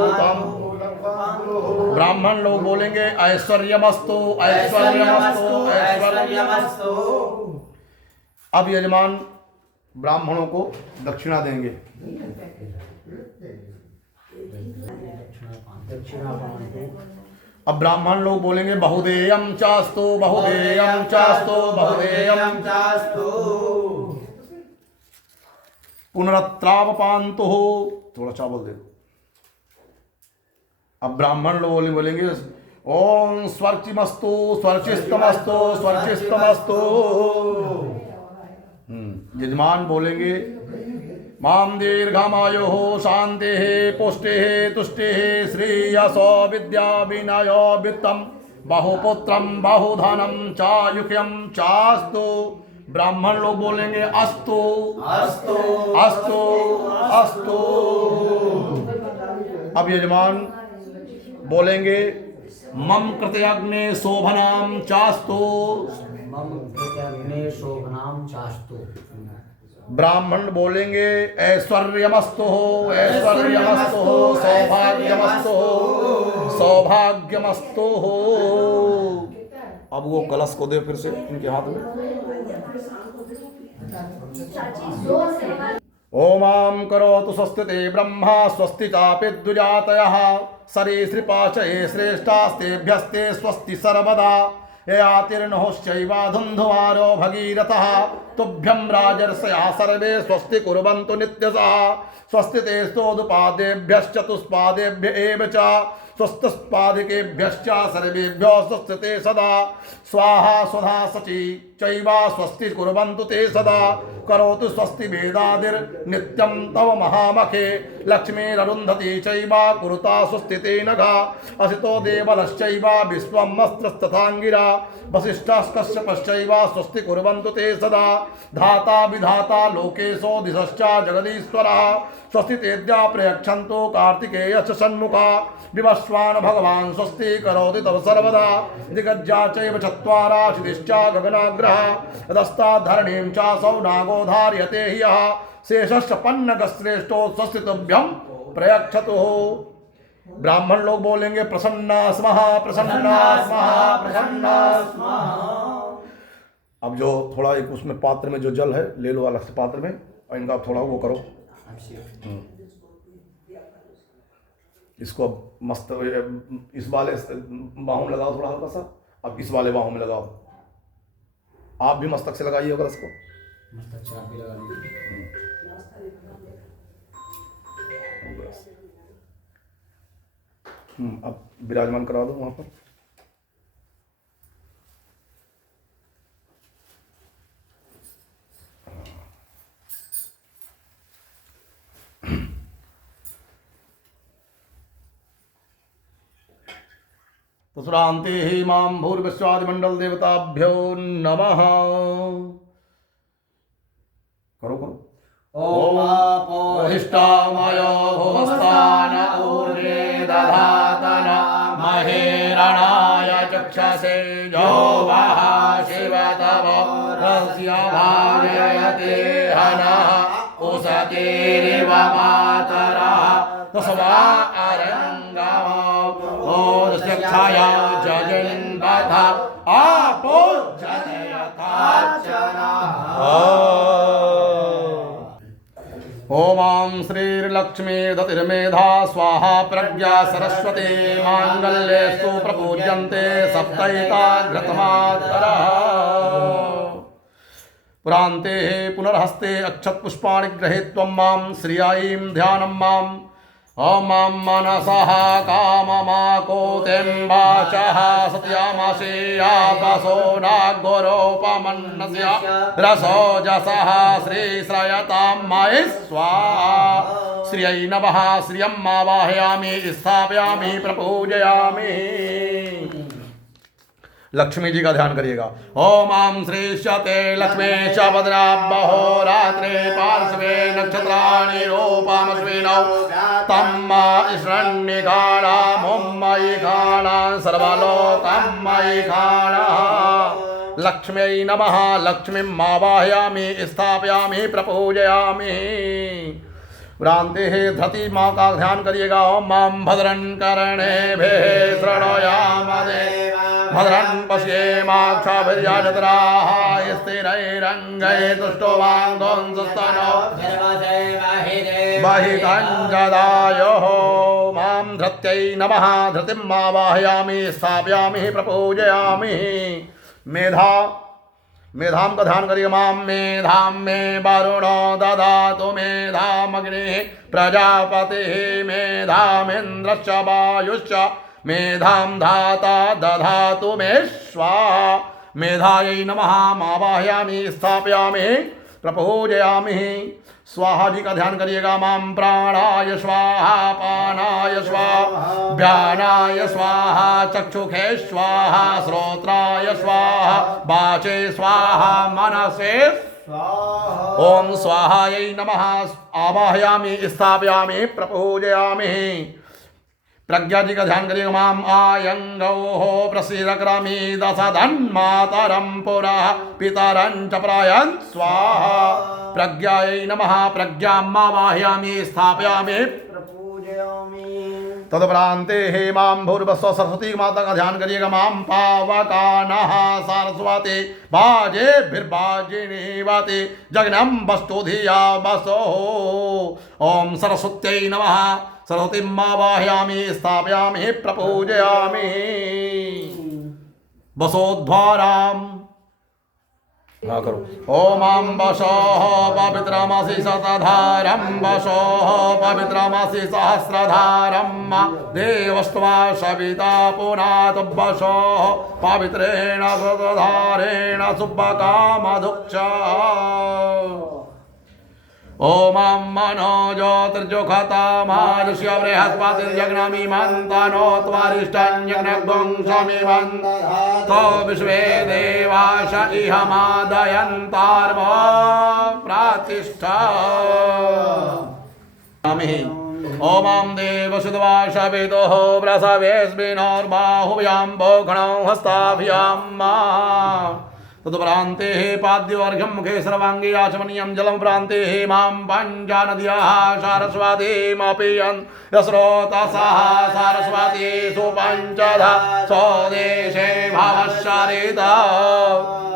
ब्राह्मण लोग बोलेंगे ऐश्वर्यमस्तु ऐश्वर्यमस्तु ऐश्वर्यमस्तु। अब यजमान ब्राह्मणों को दक्षिणा देंगे। अब ब्राह्मण लोग बोलेंगे बहुदेयम चास्तु बहुदेयम चास्तु बहुदेयम चास्तु पुनरत्रावपान्तु हो, थोड़ा चावल दे दो। अब ब्राह्मण लोग बोलेंगे ओम स्वर्चिमस्तु स्वर्चिस्तमस्तु स्वर्चिस्तमस्तु। यजमान बोलेंगे माम दीर्घमायो शांति पुष्टि तुष्टि श्रेयसो विद्या विनयो वित्तम बहुपुत्रम बहुधनम चायुक्यम चास्तु। ब्राह्मण लोग बोलेंगे अस्तु अस्तु अस्तु अस्तु। अब यजमान बोलेंगे मम कृते अग्ने शोभनाम चास्तु। मम कृते शोभनाम चास्तु। ब्राह्मण बोलेंगे ऐश्वर्यमस्तु हो ऐश्वर्यमस्तु हो सौभाग्यमस्तु हो सौभाग्यमस्तु हो। अब वो कलश को दे फिर से इनके हाथ में। ओमाम करोतु स्वस्ति ब्रह्मा स्वस्ति चापि द्विजातयः सरीसृपाचये श्रेष्ठास्तेभ्यस्ते स्वस्ति सर्वदा ययातिर्नहुश्चैवाधुन्धुमारो भगीरथः तुभ्यं राजर्षया सर्वे स्वस्ति कुर्वन्तु नित्यशः स्वस्ति ते स्तोदुपादेभ्यश्चतुष्पादेभ्य एव च स्वस्तिस्पादिकेभ्यश्च सर्वेभ्यो स्वस्ति ते सदा स्वाहा स्वधा सची चैवा स्वस्ति कुर्वन्तु ते सदा करोतु स्वस्ति वेदादिर्नित्यं तव महामखे लक्ष्मीररुन्धती चैवा कुरुता स्वस्ति ते नघा असितो देवलश्चैव विश्वमस्त्रस्तथाङ्गिरा वसिष्ठश्कश्यपश्चैव स्वस्ति कुर्वन्तु ते सदा धाता विधाता लोकेशो दिशश्च जगदीश्वरः स्वस्ति तेद्या प्रयच्छन्तु कार्तिकेयश्च षण्मुखा विवस्वान् भगवान् स्वस्ति करोति तव सर्वदा दिग्गजा चैव चत्वाराशिदिश्च गगनाग्रह यदस्तात् धरणीं चासौ नागो धार्यते हि यः शेषश्च पन्नगश्रेष्ठो स्वस्ति तुभ्यं प्रयच्छतु। ब्राह्मण लोग बोलेंगे प्रसन्ना स्मः प्रसन्ना स्मः प्रसन्ना स्मः। अब जो थोड़ा एक उसमें पात्र में जो जल है ले लो अलग से पात्र में और इनका थोड़ा वो करो। इसको मस्त इस वाले बाहों में लगाओ थोड़ा हल्का सा। अब इस वाले बाहों में लगाओ। आप भी मस्तक से लगाइए अगर इसको मस्तक से आप भी लगा लीजिए। अब विराजमान करा दो वहां पर। तो सुरांते ही माम भूर्विश्वादिमंडल देवताभ्यो नमः। करो करो। ओम पोहिष्ठामयो भुवस्तान ऊर्जे दधातन महेरणाय चक्षसे यो वः शिवतव रस्य भाजयते हनः उसतेरिव मातरः तस्मा अरङ्गमो ओदस्यक्षाया जजन्बथ आपो जनयथाचनः। ओम श्रीर्लक्ष्मी दतिर्मेधा स्वाहा प्रज्ञा सरस्वती मांगल्येषु प्रपूज्यन्ते सप्तैता घृतमातरः। पुरान्ते पुनर्हस्ते अक्षतपुष्पाणि गृहीत्वा मां श्रियायीं ध्यानं माम् ओम मां मनसः काममाकोतिं वाचः सत्यामशीयापसो नागोरोपमन्नस्य रसोजसः श्रीश्रयतां मयि स्वाहा। श्रियै नमः श्रियं आवाहयामि स्थापयामि प्रपूजयामि। लक्ष्मी जी का ध्यान करिएगा। ओम आम श्रीष्यते लक्ष्मी च भद्राबहो रात्रे पार्श्वे नक्षत्राणि रूपमश्विनौ तम्मा ईश्वरन्निकाणा मुम्मयि काणा सर्वलोकम्मयि काणा। लक्ष्म्यै नमः लक्ष्मीम् आवाहयामि स्थापयामि प्रपूजयामि। प्रांते धरती माँ का ध्यान करिएगा। ओम माम भद्रं कर्णेभिः शृणुयाम भद्रं पश्येमाक्षभिर्यजत्राः स्थिरैरङ्गैः तुष्टुवाङ्गुंसस्तनो बहितं जदायुः। मां धृत्यै नमः। धृतिं आवाहयामि, स्थापयामि, प्रपूजयामि। मेधां का ध्यान करिए। मां मेधां मे वरुणो ददातु मेधामग्निः प्रजापतिः मेधामिन्द्रश्च वायुश्च मेधां धाता दधातु मे स्वाहा। मेधायै नमः। आवाहयामि, स्थापयामि, प्रपूजयामि। स्वाहा जी का ध्यान करिएगा। मां प्राणाय स्वाहा, पानाय स्वाहा, व्यानाय स्वाहा, चक्षुखे स्वाहा, श्रोत्राय स्वाहा, वाचे स्वाहा, मनसे स्वाहा। ओम स्वाहायै नमः। आवाहयामि, स्थापयामि, प्रपूजयामि। प्रज्ञा जी का ध्यान करिएगा। माम आयंगौः प्रसीदक्रामी दशधन्मातरं पुरः पितरं च प्रयन् स्वाहा। प्रज्ञायै नमः। प्रज्ञां आवाहयामि, स्थापयामि, प्रपूजयामि। तदुपरान्ते हे मां भूर्भुवस्सुः सरस्वती माता का ध्यान करिएगा। मां पावकानः सरस्वती वाजेभिर्वाजिनीवती जग्नं वस्तु धिया वसोः। ओम सरस्वत्यै नमः। सरस्वतीं आवाहयामि, स्थापयामि, प्रपूजयामि। वसोद्वाराम् करो। ओम वसोः पवित्रमसि शतधारं वसोः पवित्रमसि सहस्रधारं देवस्त्वा सविता पुनात् वसोः पवित्रेण शतधारेण शुभकामधुक्ष। ओम मनो ज्योतिर्जुखतामारुष्य बृहस्पतिर्जग्नमिमन्तनो त्वरिष्ठं जग्नगुंसमिमन्तो विश्वे देवाश इहमादयन्तार्मो प्रातिष्ठा। ओम देवसुद्वाशविदुः प्रसवेस्मिनोर्बाहुभ्यां बोघणौ हस्ताभ्यां तदुपरान्ते पाद्यवर्घ्यं मुखे सर्वाङ्गे आचमनीयं जलं प्रान्ते मां पञ्चनद्याः सारस्वतीमपियन् यस्रोतसः सारस्वती सुपञ्चधा स्वदेशे भवश्चरिता।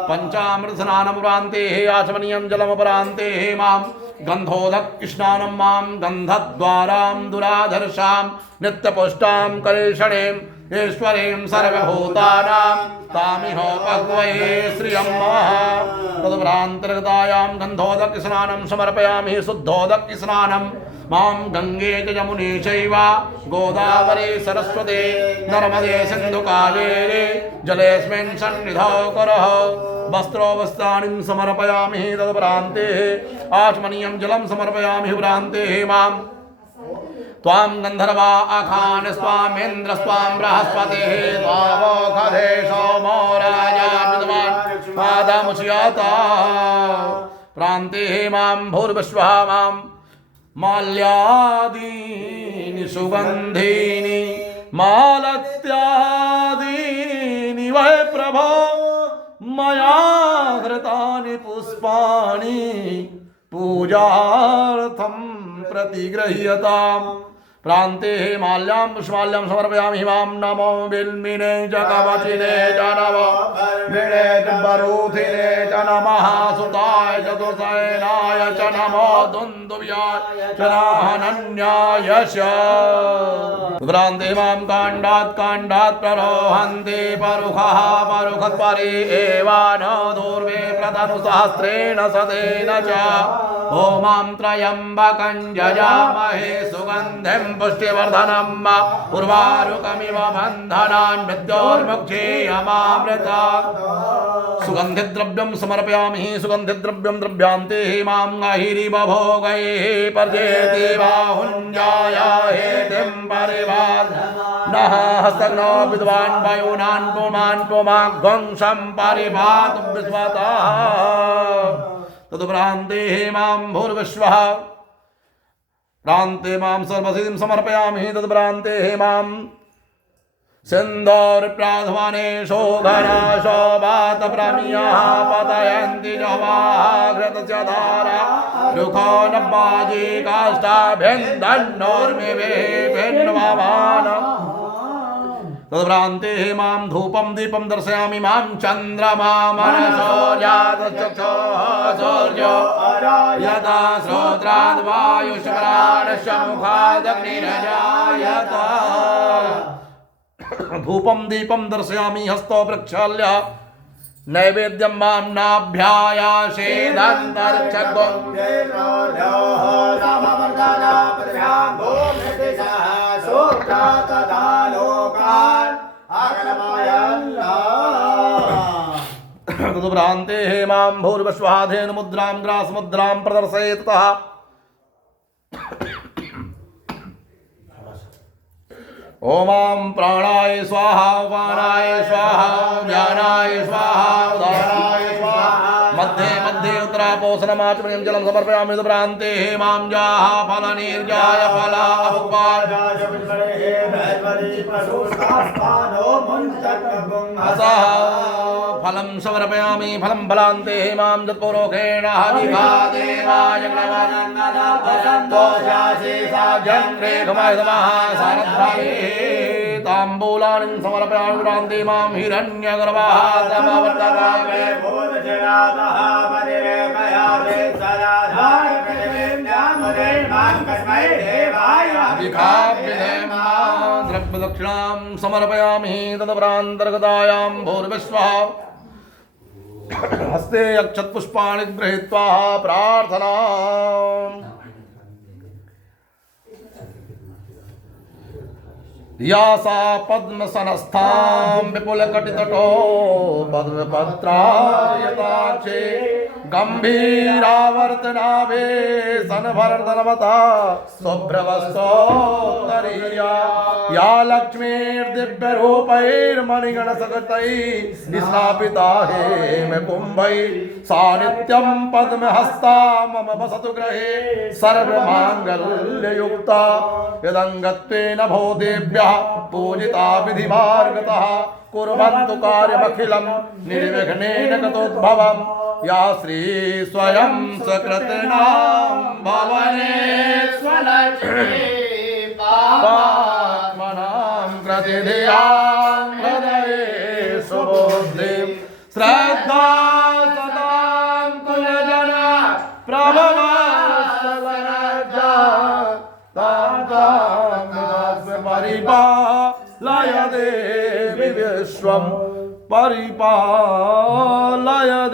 पञ्चामृतस्नानं प्रान्ते आचमनीयं जलं प्रान्ते मां गन्धोदकस्नानं मां गन्धद्वारां दुराधर्षां नित्यपुष्टां कलेशणीं ईश्वरीं सर्वभूतानां तामिहोपक्वये श्रियं नमः। तदुपरान्तर्गतायां गन्धोदकस्नानं समर्पयामि। शुद्धोदकस्नानं मां गंगे च यमुने चैव गोदावरी सरस्वती नर्मदे सिन्धुकावेरी जलेऽस्मिन् सन्निधौ कुरः। वस्त्रोवस्त्राणिं समर्पयामि। तदुपरान्ते आचमनीयं जलं समर्पयामि। प्रान्ते मां त्वां गन्धर्वा अखान् स्वामेन्द्र स्वां बृहस्पतिः त्वावोखधे सोमो राजा विद्वान् पादमुच्यता। प्रान्ते मां भूर्भुवः मां माल्यादीनि सुगन्धीनि मालत्यादीनि वै प्रभो मया धृतानि पुष्पाणि पूजार्थं प्रतिगृह्यताम्। प्रान्ते माल्यां पुष्पाल्यां समर्पयामि। मां नमो बिल्मिने च कवचिने च नमो विणे च बरूथिने च नमः सुताय चतुर्सेनाय च नमो दुन्दुभ्याय च नाहनन्याय च। प्रान्ते मां काण्डात् प्ररोहन्ति परुखः परुखत्परि एवान दूर्वे प्रतनुसहस्रेण शतेन च। ओमां त्र्यम्बकं यजामहे सुगन्धिं पुष्टिवर्धनं उर्वारुकमिव बन्धनान् मृत्योर्मुक्षीयमामृतात्। सुगन्धिद्रव्यं समर्पयामि। सुगन्धिद्रव्यं द्रव्यान्ते मां अहिरिव भोगैः पर्जेति बाहुञ्जाय हेतिं परिबाधनः हस्तघ्नो विद्वान् वायुनान् पुमान् पुमाग्वंशं परिभातु विश्वतः। तदुपरान्ते मां भूर्भुवः प्रान्ते मां सर्वसिद्धिं समर्पयामि। तदुपरान्ते मां सिंदूर प्राध्वने शोघना शोभात प्रमियः पतयन्ति जवाघृतस्य धारा रुखो नब्बाजी काष्ठाभ्यन्दन्नोर्मिभिर्भिन्नवामान तद्भ्रान्ते मां धूपं दीपं दर्शयामि मां चन्द्रमा मनसो जातचक्षुः सूर्यो यदा श्रोत्राद्वायुष्प्राणस्य मुखादग्निरजायत धूपं दीपं दर्शयामि हस्तो प्रक्षाल्य नैवेद्यं मां नाभ्यायासेदन्तर्चक्वं तदुपरान्ते मां भूर्वश्वाधेन मुद्रां ग्रासमुद्रां प्रदर्शयेत् ओम प्राणाय स्वाहा उपानाय स्वाहा ज्ञानाय स्वाहा उदाराय स्वाहा मध्ये मध्ये उत्तरापोषणमाचमनीयं जलं समर्पयामि तदुपरान्ते मां जाः फलनिर्जाय फला फलं समर्पयामि फलं फलान्ते मां यत्पुरोखेण हविघादेवाय ताम्बूलानि समर्पयामि प्रान्ते मां हिरण्यगर्भाः समवर्तकामे द्रव्यदक्षिणां समर्पयामि तदपरान्तर्गतायां भूर्विश्वः हस्ते अक्षतपुष्पाणि गृहीत्वा प्रार्थना या सा पद्मसनस्थां विपुलकटितटो पद्मपत्रायताक्षे गम्भीरावर्तनाभे सनभरतनमता शुभ्रवस्तोत्तरीया या लक्ष्मीर्दिव्यरूपैर्मणिगणसकटैः स्थापिता हेमकुम्भैः सा नित्यं पद्महस्ता मम वसतु गृहे सर्वमाङ्गल्ययुक्ता यदङ्गत्वेन भूतेभ्यः पूजिता विधिमार्गतः कुर्वन्तु कार्यमखिलं निर्विघ्नेन गतोद्भवम् या श्री स्वयं सकृतनां भवनेश्वरलक्ष्मी पात्मनां प्रतिधियां हृदये सुबुद्धिं श्रद्धा सदां कुलजना प्रभवास्तवनजा परिपालय देवि विश्वं परिपालय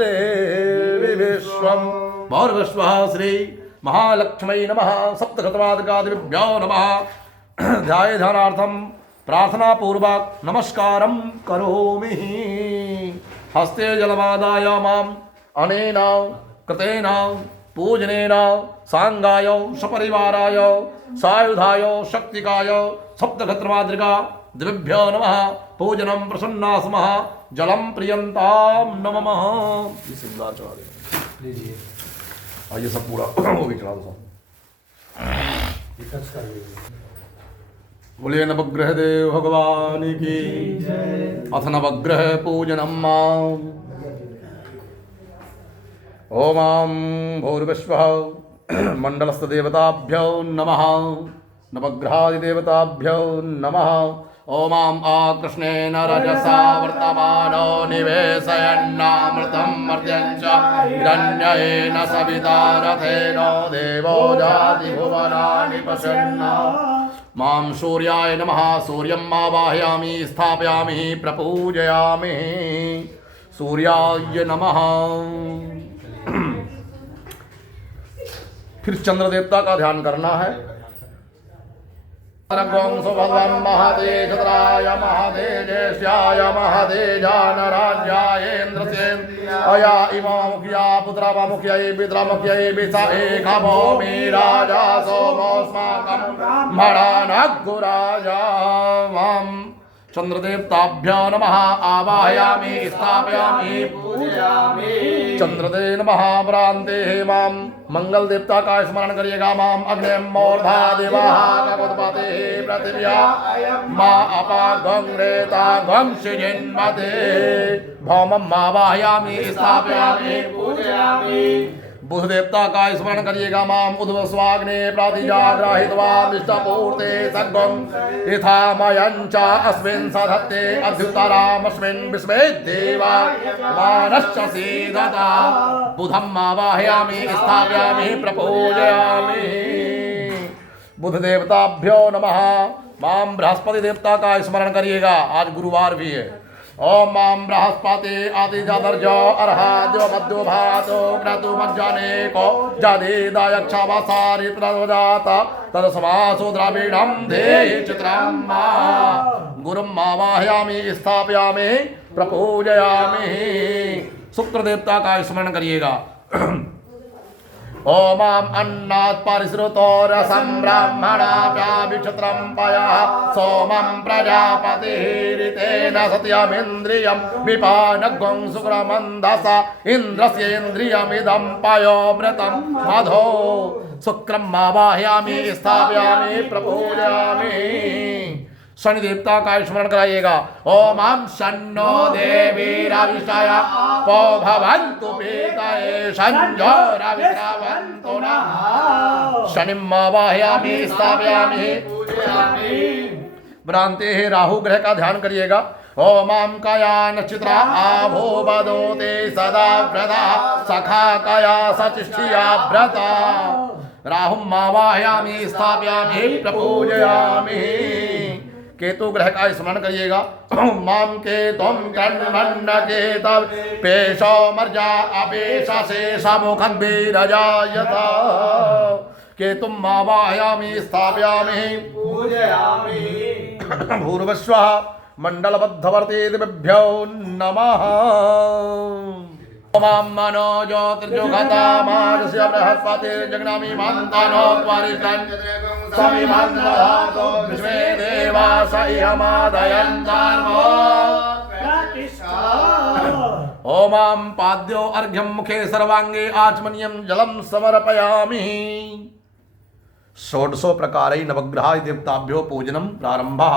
देवि विश्वं भौर्विश्वः श्री महालक्ष्मै नमः सप्तशतमाधिकादिभ्यो नमः ध्याये ध्यानार्थं प्रार्थनापूर्वक नमस्कारं करोमि हस्ते जलमादाय माम् अनेन कृतेन पूजनेन सांगाय सपरिवाराय सायुधाय शक्तिकाय सप्तक्षत्रमाद्रिका दिव्यभ्यो नमः पूजनं प्रसन्ना स्मः जलं प्रियंतां नमः। आइए सब पूरा वो भी चला दो सब। बोलिए नवग्रह देव भगवान की अथ नवग्रह पूजनम मां ओम भूर्विश्वः मंडलस्थ देवताभ्यो नमः नवग्रहादिदेवताभ्यो नमः ओम आकृष्णेन रजसा वर्तमानो निवेशयन्नामृतं मर्त्यञ्च हिरण्येन सविता रथेनो देवो जाति भुवनानि पश्यन्ना मां सूर्याय नमः सूर्यम् आवाहयामि स्थापयामि प्रपूजयामि सूर्याय नमः। फिर चंद्र देवता का ध्यान करना है। भगवान महादेशराय महादेजेश्याय महादेजानराज्यायेन्द्रसेन्द्रया इमा मुखिया पुत्रा मुखियै पित्रा मुखियै विसा एका भौमी राजा सोमोऽस्माकं ब्राह्मणानग्गुराजा मां चंद्रदेवताभ्यो नमः आवाहयामि स्थापयामि पूजयामि चंद्रदेव नमः भ्रांते माम मंगल देवता का स्मरण करिएगा माम अग्ने मूर्धा देवाः कगोत्पते पृथिव्या मा अपा गंग्रेता गं सिजिन्मते भौमम् आवाहयामि स्थापयामि पूजयामि बुध देवता का स्मरण करिएगा माम उद्वस्वाग्ने प्रातिजाग्राहित्वा निष्ठापूर्ते सद्गं यथा मयञ्च अस्मिन् सधत्ते अध्युत्तरामस्मिन् विश्वे देवा मानश्च सीदता बुधम् आवाहयामि स्थापयामि प्रपूजयामि बुध देवताभ्यो नमः माम बृहस्पति देवता का स्मरण करिएगा आज गुरुवार भी है ओम माम बृहस्पति आदिजादर्ज अर्हाद्यो मध्यो भातो क्रतु मज्जाने को जादेदायक्षा वासारि प्रजाता तदसमासो द्राविणं देहि चित्रं मा गुरुम् आवाहयामि स्थापयामि प्रपूजयामि शुक्र देवता का स्मरण करिएगा ओमाम अन्नात् परिश्रुतो रसं ब्रह्मणाप्याभिक्षत्रं पयः सोमं प्रजापतिरितेन सत्यमिन्द्रियं विपानग्वं शुक्रमन्दसा इन्द्रस्येन्द्रियमिदं पयोमृतं मधो शुक्रम् आवाहयामि स्थापयामि प्रपूजयामि शनि देवता का स्मरण कराइएगा ओम हम शन्नो देवी रविषया पो भवन्तु पीतये संजोरविश्रवन्तु नः शनिम् आवाहयामि स्थापयामि पूजयामि भ्रांते है राहु ग्रह का ध्यान करिएगा ओम आम कया नक्षत्रा आभो बदोते सदा व्रता सखा कया सचिष्ठिया व्रता राहुम् आवाहयामि स्थापयामि प्रपूजयामि केतु ग्रह का स्मरण करिएगा माम केतुम कर्णमंड केतव पेशो मर्जा अपेश शेष मुखद्भिरजायता केतुम् आवाहयामि स्थापयामि पूजयामि भूर्भुवस्वः मंडलबद्धवर्ते दिव्यभ्यो नमः ओम मनो ज्योतिर्जुगता मार्गस्य बृहस्पतिर्जगनामि मंतनो त्वरितं सविमन्दधातो विश्वे देवा सह्यमादयन्तार्वो ओमां पाद्यो अर्घ्यं मुखे सर्वांगे आचमनीयं जलं समर्पयामि षोडशो प्रकारै नवग्रहाय देवताभ्यो पूजनं प्रारंभः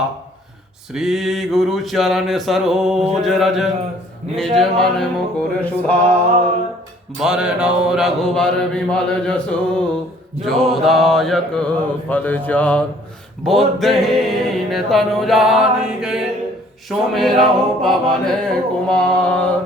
श्री गुरु चरण सरोज रज निज मन मुकुर सुधार बरनौ रघुवर विमल जसु जोदायक फल चार बुद्धिहीन तनु जानिके सुमिरहु पवन कुमार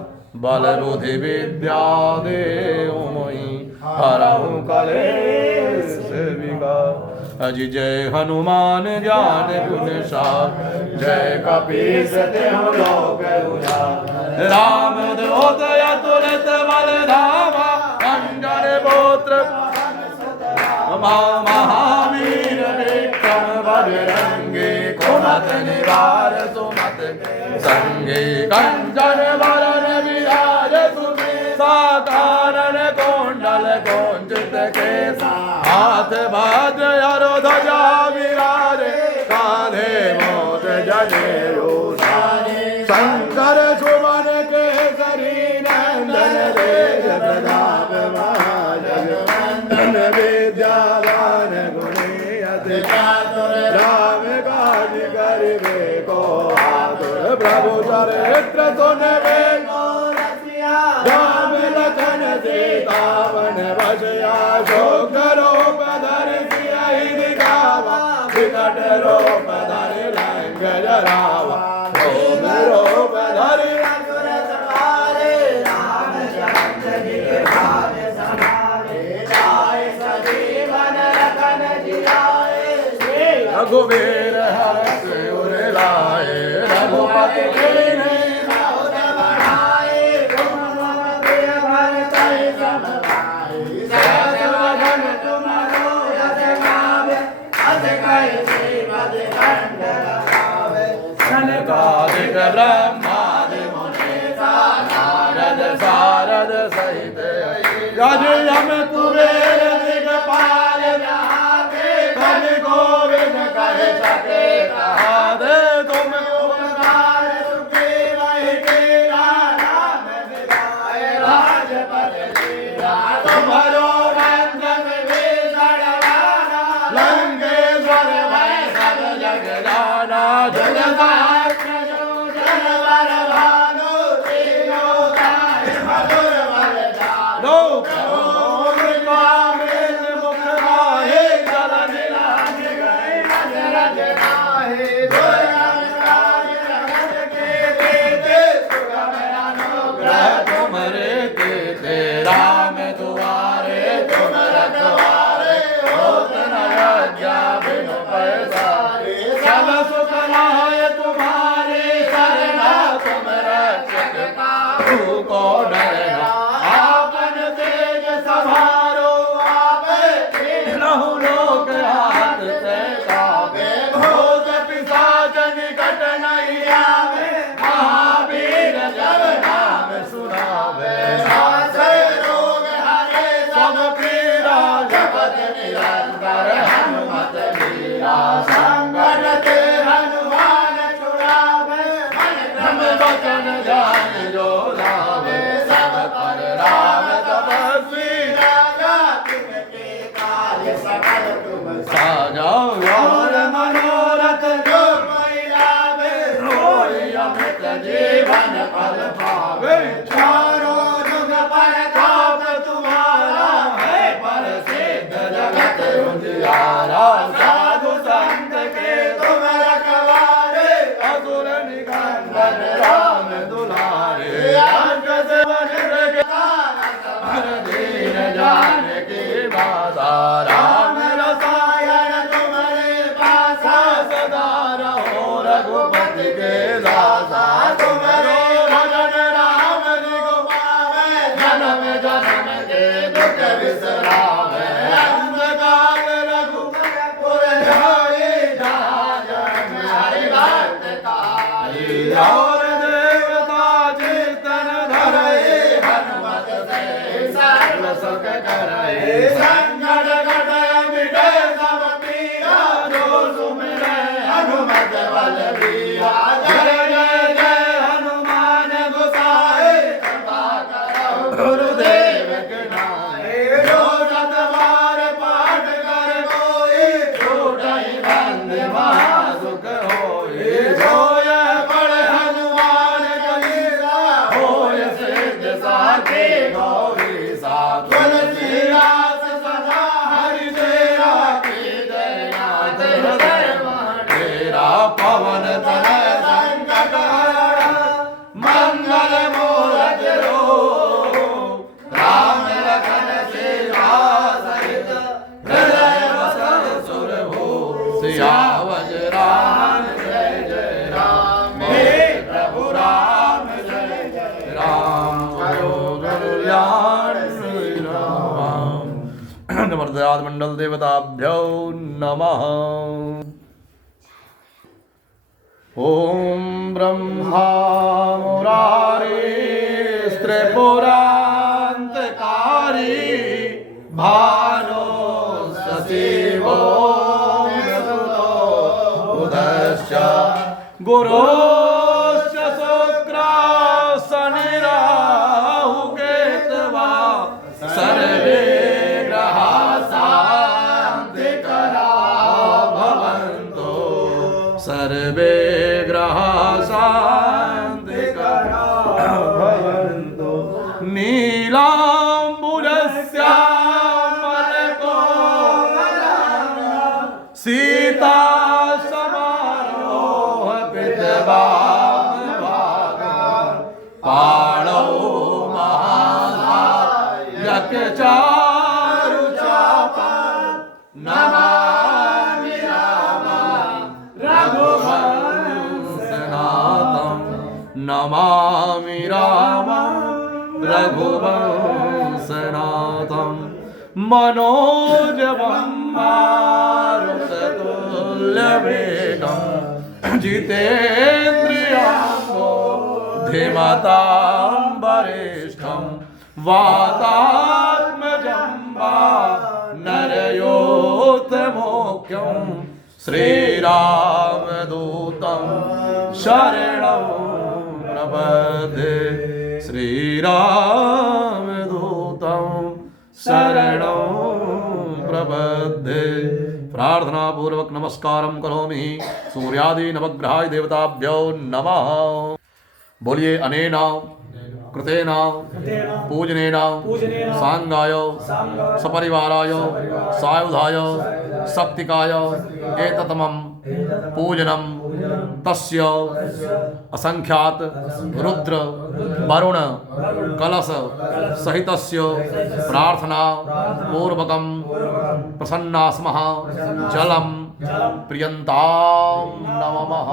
बल बुद्धि विद्या देहु मोहि हरहु कलेश विकार अजि जय हनुमान ज्ञान गुण सागर जय कपीस तिहुँ लोक उजागर राम दूत अतुलित बल धामा अंजन पुत्र महावीर विक्रम बजरंगी कुमति निवार सुमति संगी कंचन वरण विराज सुबेसा कानन कुंडल कुंचित केसा हाथ भद्र ध्वजा विराजे कांधे मोत जनेऊ शंकर सुमन केसरी नंदन तेज प्रताप महाजगवंदन विद्यावान गुणी अति चातुर राम काज करिबे को आतुर प्रभु चरित्र सुनबे को रसिया राम लखन सीता वन बसिया शोक रूप धरि सियहि दिखावा विकट रूप धरि लंक जरावा ओम रूप धरि असुर संहारे रामचंद्र जी के भाग्य संभाले जाय सजीवन लखन जियाए श्री रघुवीर हर्ष उर लाए रघुपति कीन्ही बहुत बढ़ाए तुम मम प्रिय भरतहि सम भाई सहस वदन तुम्हारो यश गावे अस कहि श्रीमद् खंड गावे सनकादिक ब्रह्मादि मुनीसा नारद सारद सहित गज यम कुबेर दिगपाल विराजे कवि गोविंद कहि सके कहादे तुम उपकार लंकेश्वर भय सब जग जाना जग सहस्र योजन वर भानु तीनों गाय मधुर वरदान लोक मुख माहे जल नीलाज गए अजरज नाहे दुर्गम राज जगत के देते सुगम अनुग्रह तुम्हारे देते राम दुआरे तुम रखवारे होत न लज्जा बिनु पैसारे सब सुख लाए तुम्हारे शरणा तुम रक्षक काहू को डरना आपन तेज सभारो आपे तीनों लोक हाथ से काबे भूत पिशाच निकट नहीं आवे महावीर जब नाम सुनावे नासे रोग हरे सब पीड़ा जपत निरंतर हनुमत वीरा संकट ते हनुमान छुड़ावे मन क्रम वचन ध्यान जो लावे सब पर राम तपस्वी राजा तिनके काज सकल तुम साजा और मनोरथ जो कोई लावे रोई अमित जीवन फल पावे चारों जुग पर ताप तुम्हारा है प्रसिद्ध जगत उजियारा साधु संत के तुम रखवारे असुर निकंदन राम दुलारे अंग से वन हर दीन जानकी माता राम रसायन तुम्हारे पासा सदा रहो रघुपति के दासा तुम्हारे भजन राम जी को पावे जन्म जन्म के दुख विसरावे अंधकार रघुपुर जाए जहाँ जन्म हरि भक्त काई और देवता कीर्तन धरे हनुमत से सर्व सुख करे संकट कटय मिटे सब पीरा जो सुमिरे हनुमत बल बीरा जय जय जय हनुमान गोसाई कृपा करो गुरुदेव के नाई जो शत बार पाठ कर कोई छूटहि बंद महासुख होई जो यह पढ़े हनुमान चालीसा होय सिद्ध साखी गौरी सा तुलसीदास सदा हरि तेरा की जय नाथ हृदय तेरा पवन तनय संकट हरण मंगल मूरत रो राम लखन सीता सहित हृदय बसर सुर भू सियावर राम जय जय राम हे प्रभु राम जय जय राम जयो कल्याण श्री राम नमर्दयाद मंडल देवताभ्यो नमः ओम ब्रह्मा मुरारी स्त्रिपुरांतकारी भानो सचिवो उदश्च गुरोश्च शुक्राः शनिराहु केतवा सर्वे ग्रहाः शान्तिकरा भवन्तु सर्वे ग्रहाः शान्तिकरा भवन्तु नीलाम्बुजस्यामलकोमलाङ्गं सीता समारोह पितवामभागं पाणौ महासायकचारुचापं नमामि रामं रघुवंशनाथं नमामि रामं रघुवंशनाथं मनोजवं मारुततुल्यवेगं जितेन्द्रियां वरिष्ठं वातात्मजं नरयोत्तमोख्यं श्रीरामदूतं शरणं प्रपद्ये श्रीरामदूतं शरणं प्रपद्ये प्रार्थना पूर्वक नमस्कारं करोमि सूर्यादि नवग्रहाय देवताभ्यो नमः। बोलिए अनेन कृतेन पूजनेन सांगाय सपरिवाराय सायुधाय शक्तिकाय एततमं पूजनं तस्य असंख्यात रुद्र वरुण कलश सहितस्य प्रार्थना पूर्वकं प्रसन्ना स्मः जलं प्रियन्तां नमः।